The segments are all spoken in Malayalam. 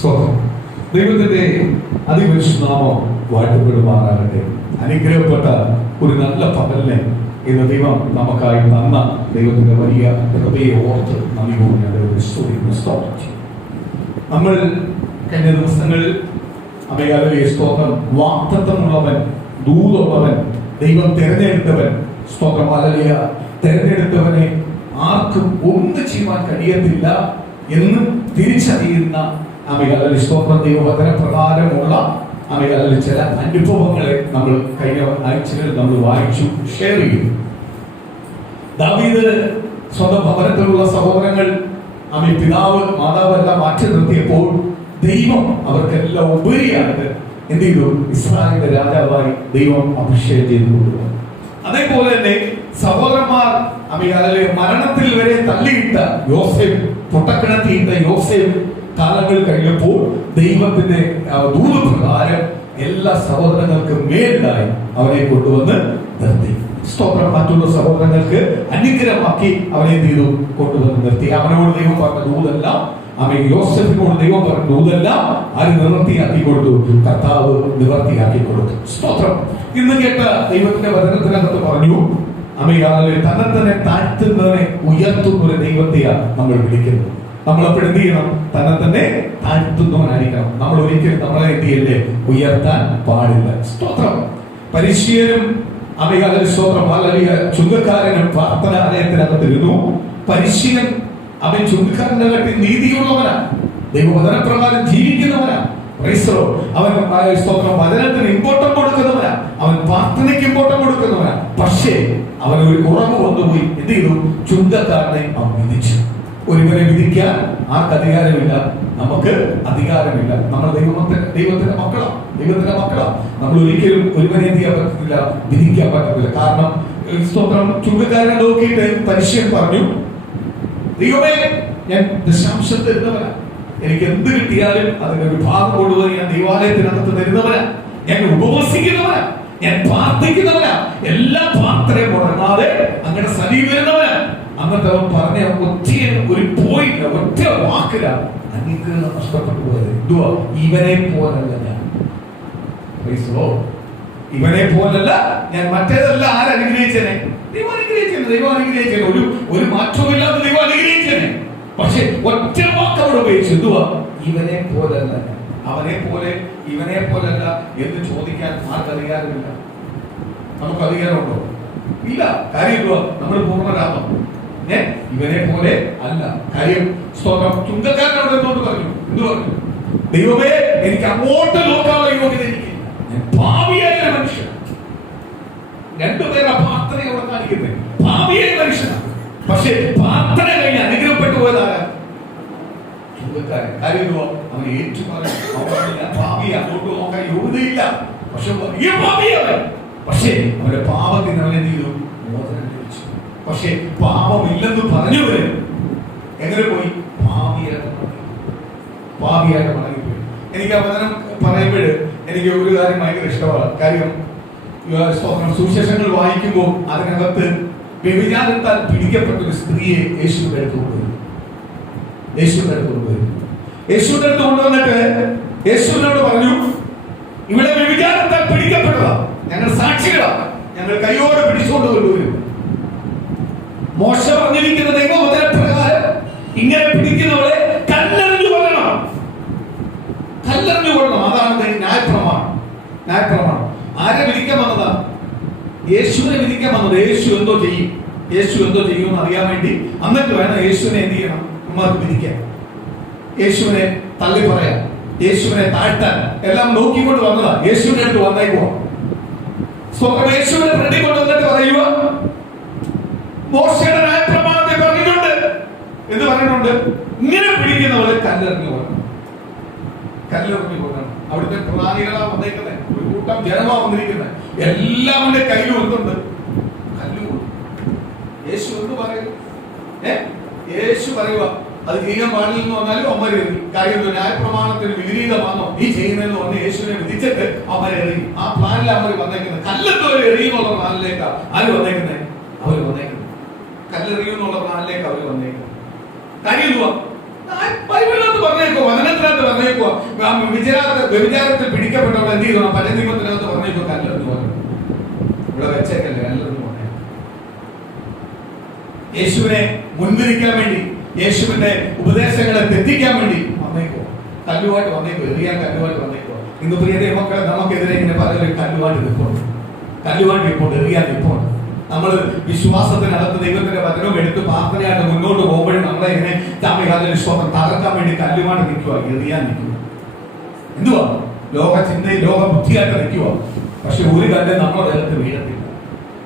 സ്തോത്രം. ദൈവത്തിന്റെ അതിപരിശുദ്ധ നാമം വാഴ്ത്തപ്പെടുമാറാകട്ടെ. അനുഗ്രഹപ്പെട്ട ഒരു നല്ല പകലിനെ ഇന്ന് ദൈവം നമുക്കായി തന്ന ദൈവത്തിന്റെ വലിയ കൃപയെ ഓർത്ത് നമ്മൾ കഴിഞ്ഞ ദിവസങ്ങളിൽ അമേയാലയ സ്തോത്രം, വാഗ്ദത്തമുള്ളവൻ, ദൂതുള്ളവൻ, ദൈവം തിരഞ്ഞെടുത്തവൻ, സ്തോത്രം ഹല്ലേലൂയ, തിരഞ്ഞെടുത്തവനെ ആർക്കും ഒന്നും ചെയ്യാൻ കഴിയത്തില്ല എന്ന് തിരിച്ചറിയുന്ന അമേയാലയ സ്തോത്രം ദൈവവചന പ്രകാരമുള്ള അമേയാലയ ചില അനുഭവങ്ങളെ നമ്മൾ കഴിഞ്ഞ ആഴ്ചകളിൽ നമ്മൾ വായിച്ചു, ഷെയർ ചെയ്തു. ദാവീദ് സ്വന്തം ഭവനത്തിലുള്ള സഹോദരങ്ങൾ പിതാവ് മാതാവ് എല്ലാം മാറ്റി നിർത്തിയപ്പോൾ ദൈവം അവർക്കെല്ലാം ഉപരിയായിട്ട് എന്ത് ചെയ്തു? ഇസ്രായേലിന്റെ രാജാവായി ദൈവം അഭിഷേകം ചെയ്തു കൊണ്ടുവന്നു. അതേപോലെ തന്നെ സഹോദരന്മാർ മരണത്തിൽ വരെ തള്ളിയിട്ട യോസേഫ്, പൊട്ടക്കിണറ്റിയിട്ട യോസേഫ് കാലങ്ങൾ കഴിഞ്ഞപ്പോൾ ദൈവത്തിന്റെ ദൂതപ്രകാരം എല്ലാ സഹോദരങ്ങൾക്കും മേലായി അവനെ കൊണ്ടുവന്ന് നിർത്തി. സ്തോത്രം. മറ്റുള്ള സഹോദരങ്ങൾക്ക് അനുഗ്രഹമാക്കി അവനെ ചെയ്തു കൊണ്ടുവന്ന് നിർത്തി. അവനോട് ദൈവം പറഞ്ഞ ദൂതെല്ലാം, യോസേഫിനോട് ദൈവം പറഞ്ഞ ദൂതെല്ലാം ആര് നിവൃത്തിയാക്കി കൊടുത്തു? കർത്താവ് നിവൃത്തിയാക്കി കൊടുത്തു. സ്തോത്രം. ഇന്ന് കേട്ട ദൈവത്തിന്റെ വചനത്തിനകത്ത് പറഞ്ഞു, തന്നെ തന്നെ താഴ്ത്തുന്നതിനെ ഉയർത്തുന്ന ഒരു ദൈവത്തെയാണ് നമ്മൾ വിളിക്കുന്നത്. നമ്മളെപ്പോഴും എന്ത് ചെയ്യണം? തന്നെ തന്നെ താഴ്ത്തുന്നവനായിരിക്കണം. നമ്മൾ ഒരിക്കലും നമ്മളെ എന്ത് ചെയ്യല്ലേ? ഉയർത്താൻ പാടില്ല. സ്തോത്രം. പരിശീലനം സ്തോത്രം ഹല്ലേലൂയ. ചുങ്കക്കാരനും പ്രാർത്ഥനാലയത്തിനകത്തിരുന്നു. പരിശീലൻ അവൻ ചുങ്കക്കാരന്റെ കാട്ടി നീതിയുള്ളവനാ, ദൈവവചനപ്രകാരം ജീവിക്കുന്നവനാ. അവൻ സ്തോത്രം വചനത്തിന് ഇമ്പോർട്ടന്റ് കൊടുക്കുന്നവനാ, അവൻ പ്രാർത്ഥനയ്ക്ക് ഇമ്പോർട്ടന്റ് കൊടുക്കുന്നവനാ. പക്ഷേ അവനൊരു കുറവ് വന്നുപോയി. എന്ത് ചെയ്തു? ചുങ്കക്കാരനെ അവൻ വിധിച്ചു. ഒരുവനെ വിധിക്കാൻ ആർക്ക് അധികാരമില്ല? നമുക്ക് അധികാരമില്ല. നമ്മൾ ദൈവത്തിന്റെ മക്കളാ. നമ്മൾ ഒരിക്കലും ഒരുവനെ എന്ത് ചെയ്യാൻ പറ്റത്തില്ല? വിധിക്കാൻ പറ്റത്തില്ല. കാരണം സ്തോത്രം, ചുങ്കക്കാരനെ നോക്കിയിട്ട് പരിശീലൻ പറഞ്ഞു, ദൈവമേ, ഞാൻ ദശാംശം തരുന്നവനാ, എനിക്ക് എന്ത് കിട്ടിയാലും അതിന്റെ ഒരു ഭാഗം കൊണ്ടുപോയി ഞാൻ ദൈവാലയത്തിനകത്ത് തരുന്നവനാ, ഞാൻ ഉപവസിക്കുന്നവനാ, ഞാൻ പ്രാർത്ഥിക്കുന്നവനാ, എല്ലാ പ്രാർത്ഥനയും മുടങ്ങാതെ അങ്ങനെ സജീവ വരുന്നവനാ. അങ്ങനത്തെ അവൻ പറഞ്ഞ ഒരു പോയിന്റ്, ഒറ്റ വാക്കില അനുഗ്രഹം നഷ്ടപ്പെട്ടു പോയത്. എന്തുവാ? ഇവനെ പോലല്ല ഞാൻ. ഇവനെ പോലല്ല ഞാൻ. മറ്റേതല്ല. ആരനുഗ്രഹിച്ചനെ? ദൈവം അനുഗ്രഹിച്ചനെ. ഒരു മാറ്റവും ഇല്ലാതെ ദൈവം അനുഗ്രഹിച്ചനെ. പക്ഷെ ഒറ്റ വാക്ക് അവിടെ ഉപയോഗിച്ചു. എന്തുവാ? ഇവനെ പോലല്ല ഞാൻ. അവനെ പോലെ ഇവനെ പോലല്ല എന്ന് ചോദിക്കാൻ ആർക്ക് അധികാരമില്ല? നമുക്ക് അധികാരമുണ്ടോ? ഇല്ല. കാര്യം എന്തുവാ? നമ്മൾ പൂർണ്ണരാമം. ഇവനെ പോലെ അല്ല. കാര്യം സ്തോത്രം, ചുങ്കക്കാരനോട് എന്നോട് പറഞ്ഞു, എന്ത് പറഞ്ഞു? ദൈവമേ, എനിക്ക് അങ്ങോട്ട് നോക്കാനുള്ള യോഗ്യത എനിക്കില്ല, ഞാൻ ഭാവിയായ മനുഷ്യൻ. രണ്ടുപേരാ പ്രാർത്ഥനയോടെ കാണിക്കുന്നത്. ഭാവിയായ മനുഷ്യനാണ്. പക്ഷെ പ്രാർത്ഥന കഴിഞ്ഞ് അനുഗ്രഹപ്പെട്ടു പോയതാരാ? ചുങ്കക്കാരൻ. കാര്യം എന്തുവാ? അവൻ ഏറ്റു പറഞ്ഞു, ഭാവിയെ അങ്ങോട്ട് നോക്കാൻ യോഗ്യതയില്ല. പക്ഷെ വലിയ ഭാവിയാണ്. പക്ഷേ അവന്റെ പാപത്തിന് അവൻ എന്ത് ചെയ്തു? മോചനം ലഭിച്ചു. പക്ഷെ പാപമില്ലെന്ന് പറഞ്ഞവര് എങ്ങനെ പോയി? ഭാവിയായിട്ട് മടങ്ങിപ്പോയി. എനിക്ക് ആ വചനം പറയുമ്പോൾ എനിക്ക് ഒരു കാര്യം ഭയങ്കര ഇഷ്ടമാണ്. കാര്യം സുവിശേഷങ്ങൾ വായിക്കുമ്പോൾ അതിനകത്ത് വ്യഭിചാരത്താൽ പിടിക്കപ്പെട്ട ഒരു സ്ത്രീയെ യേശുവിന്റെ അടുത്ത് കൊണ്ടുവരും. യേശുവിന്റെ അടുത്ത് കൊണ്ടുവന്നിട്ട് യേശുവിനോട് പറഞ്ഞു, ഇവിടെ വ്യഭിചാരത്താൽ പിടിക്കപ്പെട്ടതാ, ഞങ്ങൾ സാക്ഷികളാ, ഞങ്ങൾ കൈയോടെ പിടിച്ചുകൊണ്ട് കൊണ്ടുവരും. മോശ പറഞ്ഞിരിക്കുന്ന ദൈവവചനപ്രകാരം ഇങ്ങനെ പിടിക്കുന്നവരെ കല്ലെറിഞ്ഞു കൊല്ലണം. അതാണ് ന്യായപ്രമാണം. ആരെ വിധിക്കാൻ വന്നതാ? യേശുവിനെ വിധിക്കാൻ വന്നത്. യേശു എന്തോ ചെയ്യുമെന്ന് അറിയാൻ വേണ്ടി എന്നിട്ട് വേണം യേശുവിനെ എന്ത് ചെയ്യണം? നമ്മൾക്ക് വിധിക്കാൻ, യേശുവിനെ തള്ളി പറയാൻ, യേശുവിനെ താഴ്ത്താൻ എല്ലാം നോക്കിക്കൊണ്ട് വന്നതാ. യേശുവിന്റെ അടുത്ത് വന്നേക്കുവാ. യേശുവിനെ ഫ്രണ്ടിൽ കൊണ്ടുവന്നിട്ട് പറയുക, മോശയുടെ ന്യായപ്രമാണത്തെ പറഞ്ഞിട്ടുണ്ട്. എന്ത് പറഞ്ഞിട്ടുണ്ട്? ഇങ്ങനെ പിടിക്കുന്നവരെ കല്ലെറിഞ്ഞു കൊല്ലണം. അവിടുത്തെ പ്രധാനികളാ വന്നേക്കുന്നത്, ഒരു കൂട്ടം ജനമാ വന്നിരിക്കുന്നത്. എല്ലാവരുടെ കയ്യിലും ഒന്നുണ്ട്, കല്ലുകൊണ്ട്. യേശു എന്ത് പറയും? യേശു പറയുക, അത് ചെയ്യാൻ പാടില്ലെന്ന് പറഞ്ഞാലും അമ്മ എറി. കാര്യം ന്യായപ്രമാണത്തിന് വിപരീതമാണോ ഈ ചെയ്യുന്നതെന്ന് പറഞ്ഞ് യേശുവിനെ വിധിച്ചിട്ട് അമ്മ എറി. ആ പ്ലാനിലാണ് അവർ വന്നേക്കുന്നത്. കല്ലെന്തോരെ എറിയുന്നുള്ള പ്ലാനിലേക്കാ ആര് വന്നേക്കുന്നത്? അവര് വന്നേക്കുന്നത് കല്ലെറിയുന്നുള്ള പ്ലാനിലേക്ക് അവർ വന്നേക്കുന്നത്. കാര്യം എന്തുവാ? ബൈബിളിനകത്ത് പറഞ്ഞേക്കോ, വചനത്തിൽ വചനത്തിനകത്ത് പറഞ്ഞേക്കുക, വ്യഭിചാരത്തിൽ പിടിക്കപ്പെട്ടവർ എന്ത് ചെയ്യണം? പഴയ നിയമത്തിനകത്ത് പറഞ്ഞേക്കുക കല്ലെന്ന് പറഞ്ഞു. ഇവിടെ വെച്ചേക്കല്ലേ കല്ലെന്ന് പറഞ്ഞു. യേശുവിനെ മുൻനിരിക്കാൻ വേണ്ടി, യേശുവിന്റെ ഉപദേശങ്ങളെ തെറ്റിക്കാൻ വേണ്ടി വന്നേക്കോ, കല്ലുമായിട്ട് വന്നേക്കോ, എറിയാൻ കല്ലുമായിട്ട് വന്നേക്കോ. ഇന്ന് പ്രിയ ദൈവമക്കളെ, നമുക്കെതിരെ ഇങ്ങനെ പലരും കല്ലുമായിട്ട് നിൽപ്പുണ്ട്, കല്ലുമായിട്ട് നിൽപ്പുണ്ട്, എറിയാൻ നിൽപ്പുണ്ട്. നമ്മൾ വിശ്വാസത്തിനകത്ത് ദൈവത്തിന്റെ വചനവും എടുത്ത് പ്രാർത്ഥനയായിട്ട് മുന്നോട്ട് പോകുമ്പോഴും നമ്മളെ ഇങ്ങനെ ചാമികാലിന്റെ വിശ്വാസം തകർക്കാൻ വേണ്ടി കല്ലുമായിട്ട് നിൽക്കുക, എറിയാൻ നിൽക്കുക. എന്തുവാ? ലോക ചിന്തയും ലോക ബുദ്ധിയായിട്ട് നിൽക്കുക. പക്ഷെ ഒരു കല്ല് നമ്മുടെ ദേഹത്ത് വീഴത്തില്ല.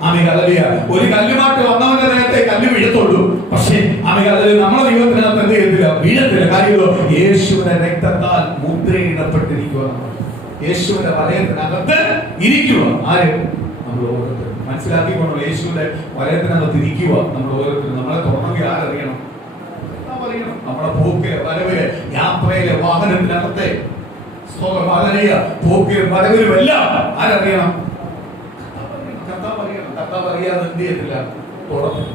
ആമികല്ലിയ ഒരു കല്ലുമായിട്ട് വന്നവന്റെ ദേഹത്തെ കല്ല് വീഴത്തുള്ളൂ. പക്ഷെ ആമികല്ലിയ നമ്മുടെ ദൈവത്തിനകത്ത് എന്ത് ചെയ്യത്തില്ല? വീഴത്തില്ല. കാര്യമോ? യേശുവിന്റെ രക്തത്താൽ മുദ്രയിടപ്പെട്ടിരിക്കുക. യേശുവിന്റെ വലയത്തിനകത്ത് ഇരിക്കുക. ആര്? നമ്മൾ ഓരോരുത്തരും മനസ്സിലാക്കിക്കൊണ്ടോ യേശുവിന്റെ വലയത്തിനകത്ത് ഇരിക്കുക. നമ്മൾ ഓരോരുത്തരും നമ്മളെ തുറന്നെങ്കിൽ ആരറിയണം? നമ്മുടെ പോക്കില് വരവില് യാത്രയിലെ വാഹനത്തിനകത്തെ പോക്കിലും വരവിലും എല്ലാം ആരറിയണം? കർത്താവ് അറിയണം. കർത്താവ് അറിയാതെ എന്ത് ചെയ്യത്തില്ല? തുടത്തില്ല.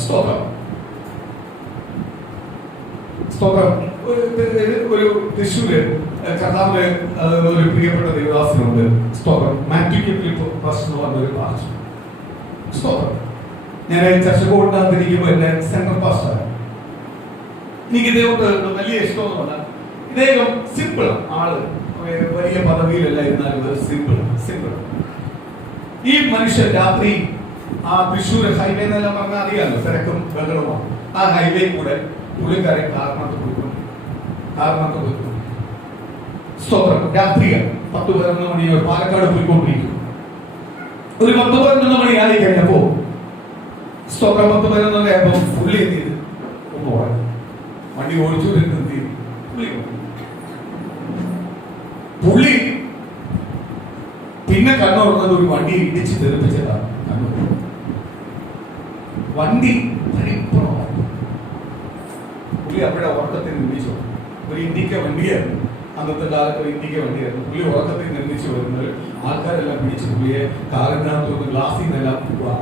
സ്തോത്രം. ഒരു തൃശ്ശൂര് കർത്താവിന്റെ ഒരു പ്രിയപ്പെട്ട ദേവദാസനുണ്ട്. സ്തോത്രം. മാത്യു പാസ്റ്റർ എന്ന് പറഞ്ഞൊരു പാസ്റ്റർ. സ്തോത്രം. ഞാൻ ചർച്ച കൊണ്ടിരിക്കുമ്പോൾ എന്റെ സെൻട്രൽ പാസ്റ്റർ. എനിക്ക് ഇതേകൊണ്ട് വലിയ ഇഷ്ടമെന്ന് പറഞ്ഞാൽ ഇദ്ദേഹം സിമ്പിൾ ആള്, വലിയ പദവിയിലല്ല ഇരുന്നാലും സിമ്പിൾ. ഈ മനുഷ്യൻ രാത്രി ആ തൃശ്ശൂർ ഹൈവേ എന്നെല്ലാം പറഞ്ഞാൽ അറിയാമല്ലോ, തിരക്കും ബഹളവുമാണ്. ആ ഹൈവേ കൂടെ പുള്ളിക്കാരെ കാരണത്ത് കൊടുക്കും. സ്തോത്രം. രാത്രിയാണ് 10-11 മണി പാലക്കാട് പോയിക്കൊണ്ടിരിക്കും. ഒരു 10-11 മണി ആയി കഴിഞ്ഞപ്പോ സ്തോത്രം 10-11 ആയപ്പോ പുള്ളി എന്ത് ചെയ്ത് ഒന്ന് ഓടാൻ വണ്ടി ഓടിച്ചു എന്ത് ചെയ്തു? പുള്ളി പിന്നെ കണ്ണുറന്നത് ഒരു വണ്ടി ഇടിച്ച് തെറിപ്പിച്ചതാണ്. വണ്ടി പരിപ്പണമായി. പുള്ളി അപ്പോഴെ ഉറക്കത്തിൽ നിർമ്മിച്ചു. ഒരു ഇന്ത്യക്ക വണ്ടിയായിരുന്നു, അന്നത്തെ കാലത്ത് ഒരു ഇന്ത്യക്ക വണ്ടിയായിരുന്നു. പുള്ളി ഉറക്കത്തിൽ നിർമ്മിച്ചു വരുന്നത് ആൾക്കാരെല്ലാം പിടിച്ച് പുള്ളിയെ കാറിനകത്ത്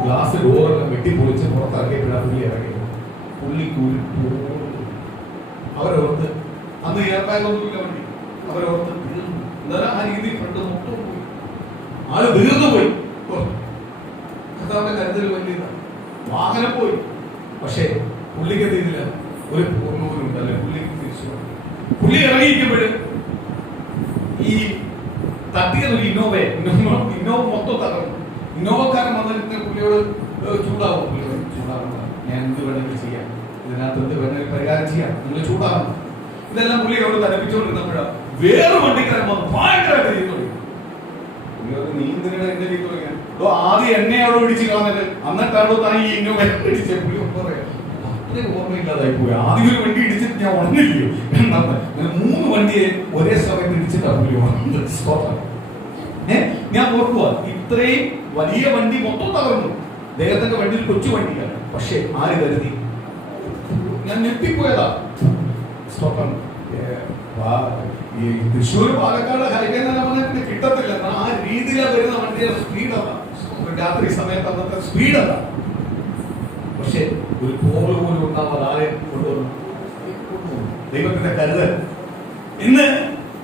ഗ്ലാസ് ഡോറെല്ലാം വെട്ടിപ്പൊളിച്ച് പുറത്തിറക്കിയപ്പോഴാണ് പുള്ളി ഇറങ്ങിയത്. പുള്ളിക്ക് അവരോർത്ത് അന്ന് ഏർപ്പായൊന്നുമില്ല വണ്ടി. അവരോർത്ത് എന്താ ആ രീതി ഫ്രണ്ട് മൊത്തം പോയി, ആള് വീർന്നു പോയി. കർത്താവിന്റെ കരുതൽ വലിയതാണ്. വാഹനം പോയി. പക്ഷേ പുള്ളിക്ക് എന്തില്ല, ഒരു പൂർണ്ണൂരുണ്ടല്ലേ പുള്ളിക്ക് തിരിച്ചു. പുള്ളി ഇറങ്ങിയിരിക്കുമ്പോഴ് ഈ തട്ടിയത് ഇന്നോവ മൊത്തം തകർന്നു. ഇന്നോവക്കാരൻ വന്നിട്ട് പുള്ളിയോട് ചൂടാവും. പുള്ളിയോട് ചൂടാവുന്ന ഞാൻ എന്ത് വേണമെങ്കിലും ചെയ്യാം, ഇതിനകത്ത് എന്ത് വേണമെങ്കിലും പരിഹാരം ചെയ്യാം, നിങ്ങൾ ചൂടാവണം. ഇതെല്ലാം പുള്ളിയോട് തലപ്പിച്ചുകൊണ്ടിരുന്നപ്പോഴാണ് വേറെ വണ്ടിക്കാരൻ വന്ന് ഭയങ്കരമായിട്ട് ചെയ്തു. നീന്തിനെ എന്റെ ചെയ്തു തുടങ്ങിയ ആദ്യം എന്നെയാണോ ഇടിച്ച് കാണുന്നത്, എന്നിട്ടാണോ താൻ ഈ ഇന്നോവ ഇടിച്ചേ? പുള്ളി പറയാം ഓർമ്മയില്ലാതായി പോയി. ആദ്യം ഒരു വണ്ടി ഇടിച്ചിട്ട് ഞാൻ ഉണർന്നില്ലയോ എന്നാണ്. 3 വണ്ടിയെ ഒരേ സമയത്ത് ഇടിച്ചിട്ടാണ് പുള്ളി ഉണർന്നത്. ഞാൻ ഓർക്കുക, ഇത്രയും വലിയ വണ്ടി മൊത്തം തകർന്നു. അദ്ദേഹത്തിന്റെ വണ്ടിയിൽ കൊച്ചു വണ്ടിയാണ്. പക്ഷെ ആര് കരുതി? ഞാൻ ഞെട്ടിപ്പോയതാ. സ്തോത്രം. ഈ തൃശ്ശൂർ പാലക്കാട് ഹൈവേ എന്ന് കിട്ടത്തില്ല. ആ രീതിയിലാണ് വരുന്ന വണ്ടിയുടെ സ്പീഡ് അതാ. രാത്രി സമയത്ത് അന്നത്തെ സ്പീഡ് അതാ. പക്ഷെ ഒരു പോറ് പോലും ഉണ്ടാവാതെ ആരെ കൊണ്ടുവന്നു? ദൈവത്തിന്റെ കരുതൽ. ഇന്ന്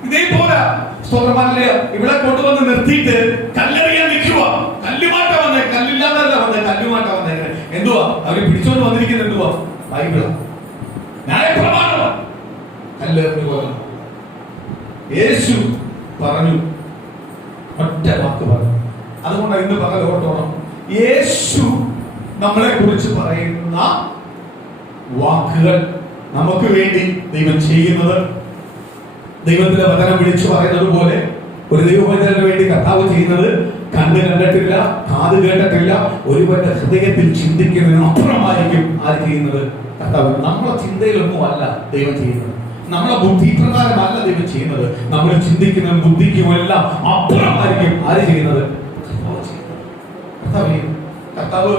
ഇതേപോലെ സ്തോത്രമാനല്ലേ ഇവിടെ കൊണ്ടുവന്ന് നിർത്തിയിട്ട് കല്ലെറിയാൻ നിൽക്കുക. കല്ലുമാറ്റ വന്നേ, കല്ലില്ലാതല്ല വന്നേ, കല്ലുമാറ്റ വന്നേ. എന്തുവാ അവര് പിടിച്ചോണ്ട് വന്നിരിക്കുന്നത്? എന്തുവാ? ബൈബിളാ, ന്യായപ്രമാണമാ. കല്ലെറിഞ്ഞു പോകണം. യേശു പറഞ്ഞു, ഒറ്റ വാക്ക് പറഞ്ഞു. അതുകൊണ്ടാണ് ഇന്ന് പകൽ ഓർത്തോണം, യേശു നമ്മളെ കുറിച്ച് പറയുന്ന വാക്കുകൾ നമുക്ക് വേണ്ടി ദൈവം ചെയ്യുന്നത്, ദൈവത്തിന്റെ വചനം വിളിച്ചു പറയുന്നത് പോലെ ഒരു ദൈവവചനത്തിന് വേണ്ടി കർത്താവ് ചെയ്യുന്നത് കണ്ണ് കണ്ടിട്ടില്ല, കാത് കേട്ടിട്ടില്ല, ഒരുവന്റെ ഹൃദയത്തിൽ ചിന്തിക്കുന്നതിന് അപ്പുറമായിരിക്കും ആര് ചെയ്യുന്നത്? കർത്താവ്. നമ്മളെ ചിന്തയിലൊന്നും അല്ല ദൈവം ചെയ്യുന്നത്, നമ്മളെ ബുദ്ധി പ്രകാരമല്ല ദൈവം ചെയ്യുന്നത്. നമ്മൾ ചിന്തിക്കുന്ന ബുദ്ധിക്കുമെല്ലാം അപ്പുറമായിരിക്കും ആര് ചെയ്യുന്നത്? കർത്താവ്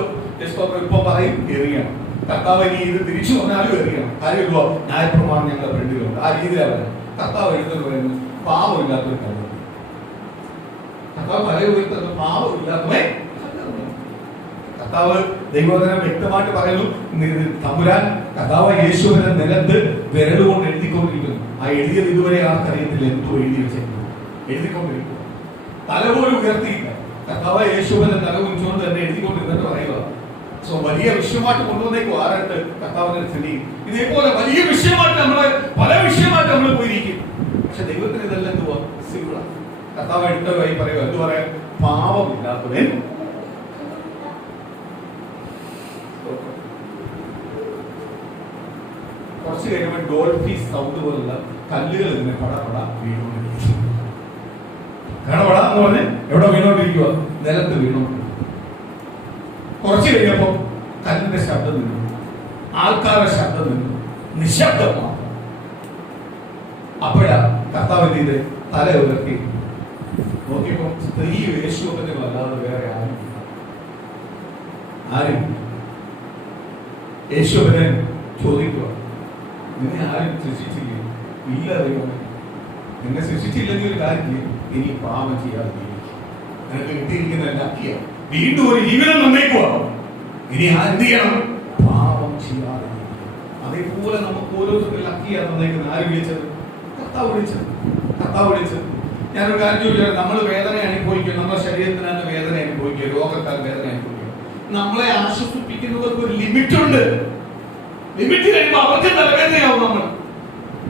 ഇപ്പൊ പറയും എറിയണം. കർത്താവ് ഇനി ഇത് തിരിച്ചു പറഞ്ഞാലും എറിയണം. കാര്യമില്ലോ, ന്യായപ്രമാണം ഞങ്ങളുടെ ഫ്രണ്ടിലുണ്ട്. ആ രീതിയിലാണ് കർത്താവ് എഴുതുന്നത്. പറയുന്നത് പാവമില്ലാത്തൊരു കാര്യം. കർത്താവ് പല ഉയർത്തുന്നത് പാവമില്ലാത്തവേ. കർത്താവ് ദൈവവചനം വ്യക്തമായിട്ട് പറയുന്നു, തമ്പുരാൻ കർത്താവ് യേശുവിനെ നിലത്ത് വിരലുകൊണ്ട് എഴുതിക്കൊണ്ടിരിക്കുന്നു. ആ എഴുതിയത് ഇതുവരെ ആർക്കറിയത്തില്ല എന്തോ എഴുതി വെച്ചിരിക്കുന്നു. എഴുതിക്കൊണ്ടിരിക്കുന്നു, തല പോലും ഉയർത്തിയില്ല. കർത്താവ് യേശുവിനെ തല കുറിച്ചുകൊണ്ട് തന്നെ എഴുതിക്കൊണ്ടിരുന്നിട്ട് പറയുക. സോ വലിയ വിഷയമായിട്ട് കൊണ്ടുവന്നേക്കും ആരായിട്ട് കർത്താവിന്റെ സ്ഥിതി. ഇതേപോലെ വലിയ വിഷയമായിട്ട് പല വിഷയമായിട്ട് നമ്മൾ പോയിരിക്കും. പക്ഷെ ദൈവത്തിന് ഇതെല്ലാം എന്തുവാ സിമ്പിളാണ്. കർത്താവ് എടുത്ത വഴി പറയുക, എന്ത് പറയാൻ, പാപമില്ലാത്തവൻ. കുറച്ച് കഴിയുമ്പോൾ ഡോൾഫി സൗണ്ട് പോലുള്ള കല്ലുകൾ ഇങ്ങനെ പടപട വീണുകൊണ്ടിരിക്കും. പടപട എന്ന് പറഞ്ഞ് എവിടെ വീണോണ്ടിരിക്കുക? നിലത്ത് വീണോണ്ടിരിക്കും. കുറച്ച് കഴിഞ്ഞപ്പോ കല്ലിന്റെ ശബ്ദം നിന്നു, ആൾക്കാരുടെ ശബ്ദം നിന്നു, നിശബ്ദമാണ്. അപ്പോഴാ കർത്താവ് ചെയ്ത് തല ഉയർത്തി നോക്കിയപ്പോ സ്ത്രീ യേശുവിനല്ലാതെ വേറെ ആരും യേശുവിനെ ചോദിക്കുക, നിന്നെ ആരും ശിക്ഷിച്ചില്ലേ? ഇല്ല ദൈവമേ, നിന്നെ ശിക്ഷിച്ചില്ലെങ്കിൽ ഒരു കാര്യം ചെയ്യും, ഇനി പാപം ചെയ്യാതെ നിനക്ക് കിട്ടിയിരിക്കുന്ന ലക്കിയ വീണ്ടും ഒരു ജീവിതം വന്നേക്കുക. ഇനി എന്ത് ചെയ്യണം? പാപം ചെയ്യാതെ. അതേപോലെ നമുക്ക് ഓരോരുത്തരും ലക്കിയാ തന്നേക്കുന്നത്. ആര് വിളിച്ചത്? കർത്താവ് വിളിച്ചത്. കർത്താവ് വിളിച്ചത്. ഞാനൊരു കാര്യം ചോദിച്ചാൽ, നമ്മൾ വേദന അനുഭവിക്കുക, നമ്മുടെ ശരീരത്തിന് തന്നെ വേദന അനുഭവിക്കുക, രോഗത്താൽ വേദന അനുഭവിക്കുക. നമ്മളെ ആശ്വസിപ്പിക്കുന്നവർക്ക് ഒരു ലിമിറ്റ് ഉണ്ട്. ലിമിറ്റ് കഴിയുമ്പോൾ അവർക്ക് തലവേദനയാവും. നമ്മൾ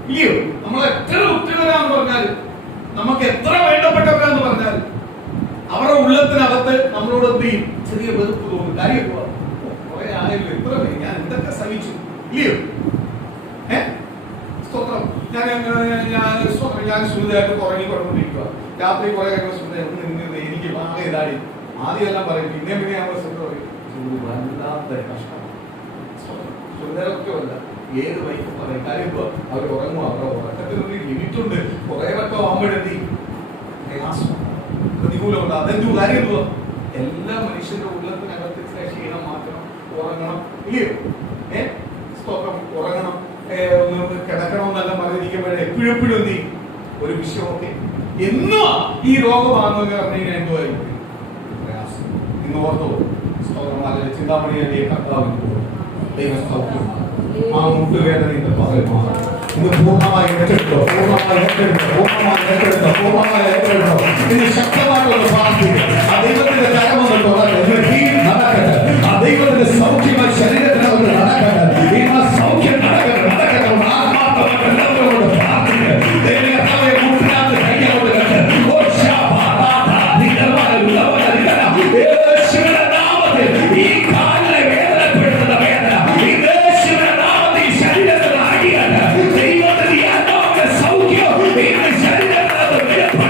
ഇല്ലയോ? നമ്മൾ എത്ര ഉത്തരവരാന്ന് പറഞ്ഞാൽ, നമുക്ക് എത്ര വേണ്ടപ്പെട്ടവരാന്ന് പറഞ്ഞാൽ, അവരുടെ ഉള്ളത്തിനകത്ത് നമ്മളോട് എന്ത് ചെയ്യും? ചെറിയ വെറുപ്പ് തോന്നും. കാര്യം കുറെ ആയല്ലോ, എത്ര ഞാൻ എന്തൊക്കെ സഹിച്ചു, ഇല്ലയോ? സ്തോത്രം. ഞാൻ സുഖമായിട്ട് കുറഞ്ഞുകൊണ്ടിരിക്കുക. രാത്രി കുറെ കഴിയുമ്പോൾ എനിക്ക് ആകെ ഇതായി. ആദ്യമെല്ലാം പറയും, പിന്നെ ആകുമ്പോൾ സുഖം പറയും, വല്ലാത്ത കഷ്ടമാണ്. സുന്ദരമൊക്കെ അല്ല, ഏത് വൈക്കും പറയും. കാര്യം അവർ ഉറങ്ങുക, അവരുടെ ഉറക്കത്തിനൊരു ലിമിറ്റ് ഉണ്ട്. കുറെ വട്ടം ആകുമ്പോഴെന്തി പ്രതികൂലമുണ്ട്. അതെന്തു കാര്യം എന്തുവാ? എല്ലാ മനുഷ്യന്റെ ഉള്ളത്തിനകത്ത് ക്ഷീണം മാറ്റണം, ഉറങ്ങണം, ഇല്ലയോ? സ്തോത്രം. ഉറങ്ങണം, കിടക്കണം എന്നല്ല പറഞ്ഞിരിക്കുമ്പോഴേ എപ്പോഴും എന്ത് ചെയ്യും? ഒരു വിഷയമൊക്കെ എന്നും ഈ രോഗമാണെന്നൊക്കെ പറഞ്ഞു കഴിഞ്ഞാൽ എന്തുവായിരിക്കും പ്രയാസം. ഇന്ന് ഓർത്തോ, സ്തോത്രം. നല്ല ചിന്താമണിയെ കർത്താവിന് പോകും. ദൈവസൗഖ്യമാണ്. ആ മുട്ടുവേദന ഇന്ന് പകരമാണ്. ഇന്ന് പൂർണ്ണമായി ഏറ്റെടുത്തോ, പൂർണ്ണമായി ഏറ്റെടുത്തോ, പൂർണ്ണമായി ഏറ്റെടുത്തോ, പൂർണ്ണമായി ഏറ്റെടുത്തോ. ഇന്ന് ശക്തമായിട്ടുള്ള പ്രാർത്ഥന. ആ ദൈവത്തിന്റെ കരമൊന്ന് തുറന്ന് നടക്കട്ടെ. ആ ദൈവത്തിന്റെ സൗഖ്യമായി ശരീരത്തിനകത്ത് നടക്കട്ടെ. ഈ സൗഖ്യം നടക്കട്ടെ, നടക്കട്ടെ. ആത്മാർത്ഥമായിട്ട് എല്ലാവരോട് പ്രാർത്ഥിക്കുക. ദൈവത്തെ മുട്ടിനകത്ത് കൈകൊണ്ട് കട്ടെ. ഈ കാലിലെ വേദനപ്പെടുത്തുന്ന വേദന യേശുവിന്റെ നാമത്തിൽ ശരീരത്തിൽ അടിയട്ടെ. ദൈവത്തിന്റെ ആത്മാവിന്റെ സൗഖ്യം ഇന്ന് ശരീരത്തിൽ വെളിപ്പെടട്ടെ.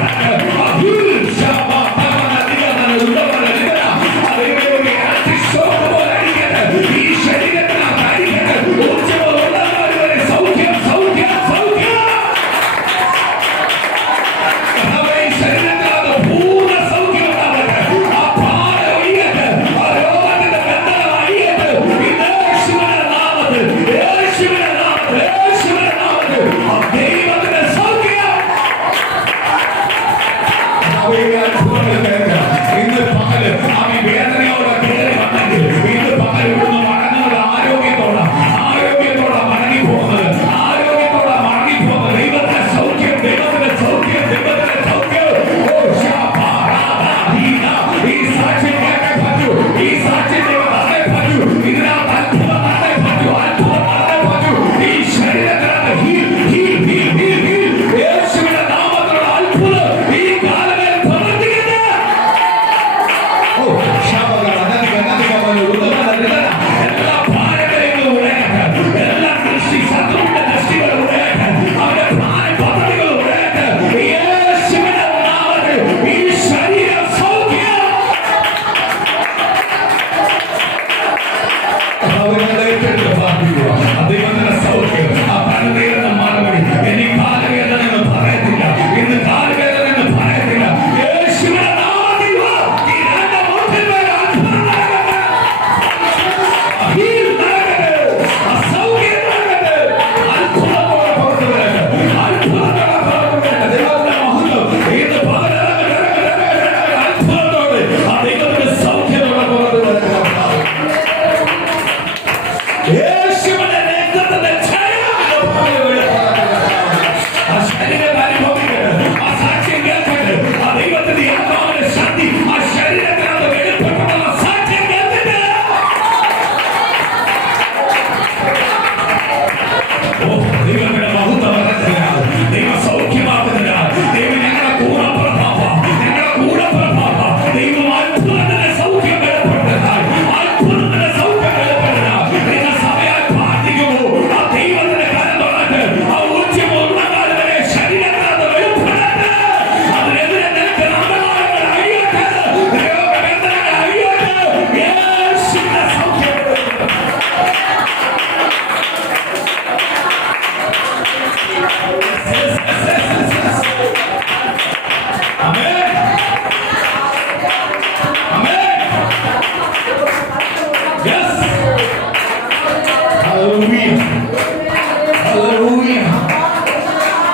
Hallelujah,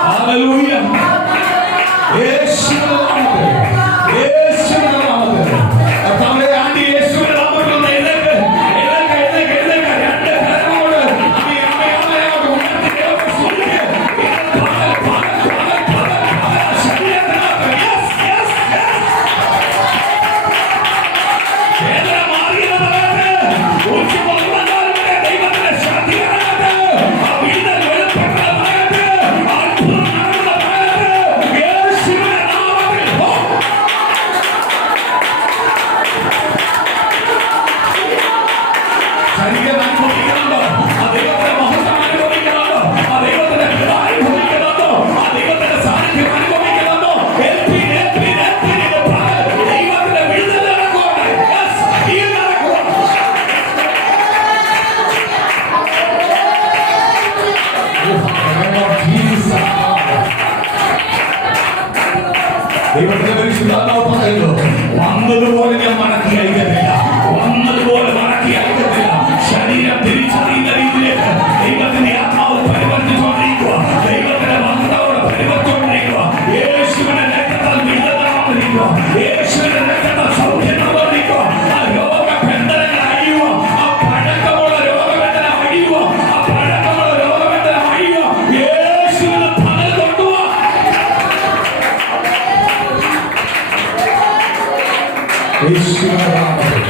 hallelujah. യേശുവിന്റെ നാമത്തിൽ, യേശുവിന്റെ നാമത്തിൽ കർത്താവേ, ആണ്ടി യേശുവിന്റെ നാമത്തിൽ ഒന്ന് എഴുന്നേൽക്ക്, എഴുന്നേൽക്ക്, എഴുന്നേൽക്ക്, എഴുന്നേൽക്ക്. രണ്ട് കരങ്ങളോട് അമ്മേ, അമ്മേ, അമ്മേ അങ്ങോട്ട് ഉയർത്തി ദൈവത്തെ സ്തുതിക്ക്. ശരീരത്തിനകത്ത് yes, yes, yes. വേദന മാറിയെന്ന് പറയട്ടെ. ഉച്ച മുതൽ വരെ ദൈവത്തിന്റെ ശക്തിയാകട്ടെ. ആ വിടുതൽ വെളിപ്പെട്ടത് പറയട്ടെ. അത്ഭുതം നടന്നത് പറയട്ടെ. യേശുവിന്റെ നാമത്തിൽ ശരീരം അനുഭവിക്കുന്നുണ്ടോ? ആ ദൈവത്തിന്റെ മഹത്വം അനുഭവിക്കുന്നുണ്ടോ? ആ ദൈവത്തിന്റെ കൃപ അനുഭവിക്കുന്നുണ്ടോ? ആ ദൈവത്തിന്റെ സാന്നിധ്യം അനുഭവിക്കുന്നുണ്ടോ? ദൈവത്തിന്റെ വിടുതൽ നടക്കുകയാണ്. Yes, heal നടക്കുകയാണ്. ദൈവത്തിന്റെ പരിശുദ്ധാത്മാവ് പറയുന്നു, വന്നതുപോലെ ഞാൻ മടക്കി അയക്കത്തില്ല, വന്നതുപോലെ മടക്കി അയക്കത്തില്ല. ശരീരം തിരിച്ചറിയുന്ന രീതിയിലേക്ക് ദൈവത്തിന്റെ ആത്മാവ് പരിവർത്തിച്ചുകൊണ്ടിരിക്കുക, ദൈവത്തിന്റെ വന്നതോടെ പരിവർത്തിച്ചുകൊണ്ടിരിക്കുക. യേശുവിന്റെ രക്തത്താൽ വിടുതൽ നടന്നിരിക്കുക, യേശുവിന്റെ രക്തത്താൽ സൗഖ്യം നടന്നിരിക്കുക. ആ രോഗബന്ധനങ്ങൾ അഴിയുക, ആ പഴക്കമുള്ള രോഗബന്ധന അഴിയുക, ആ പഴക്കമുള്ള രോഗബന്ധന അഴിയുക. യേശുവിന്റെ തണൽ കൊണ്ടുപോവാ. യേശുവിന്റെ നാമത്തിൽ,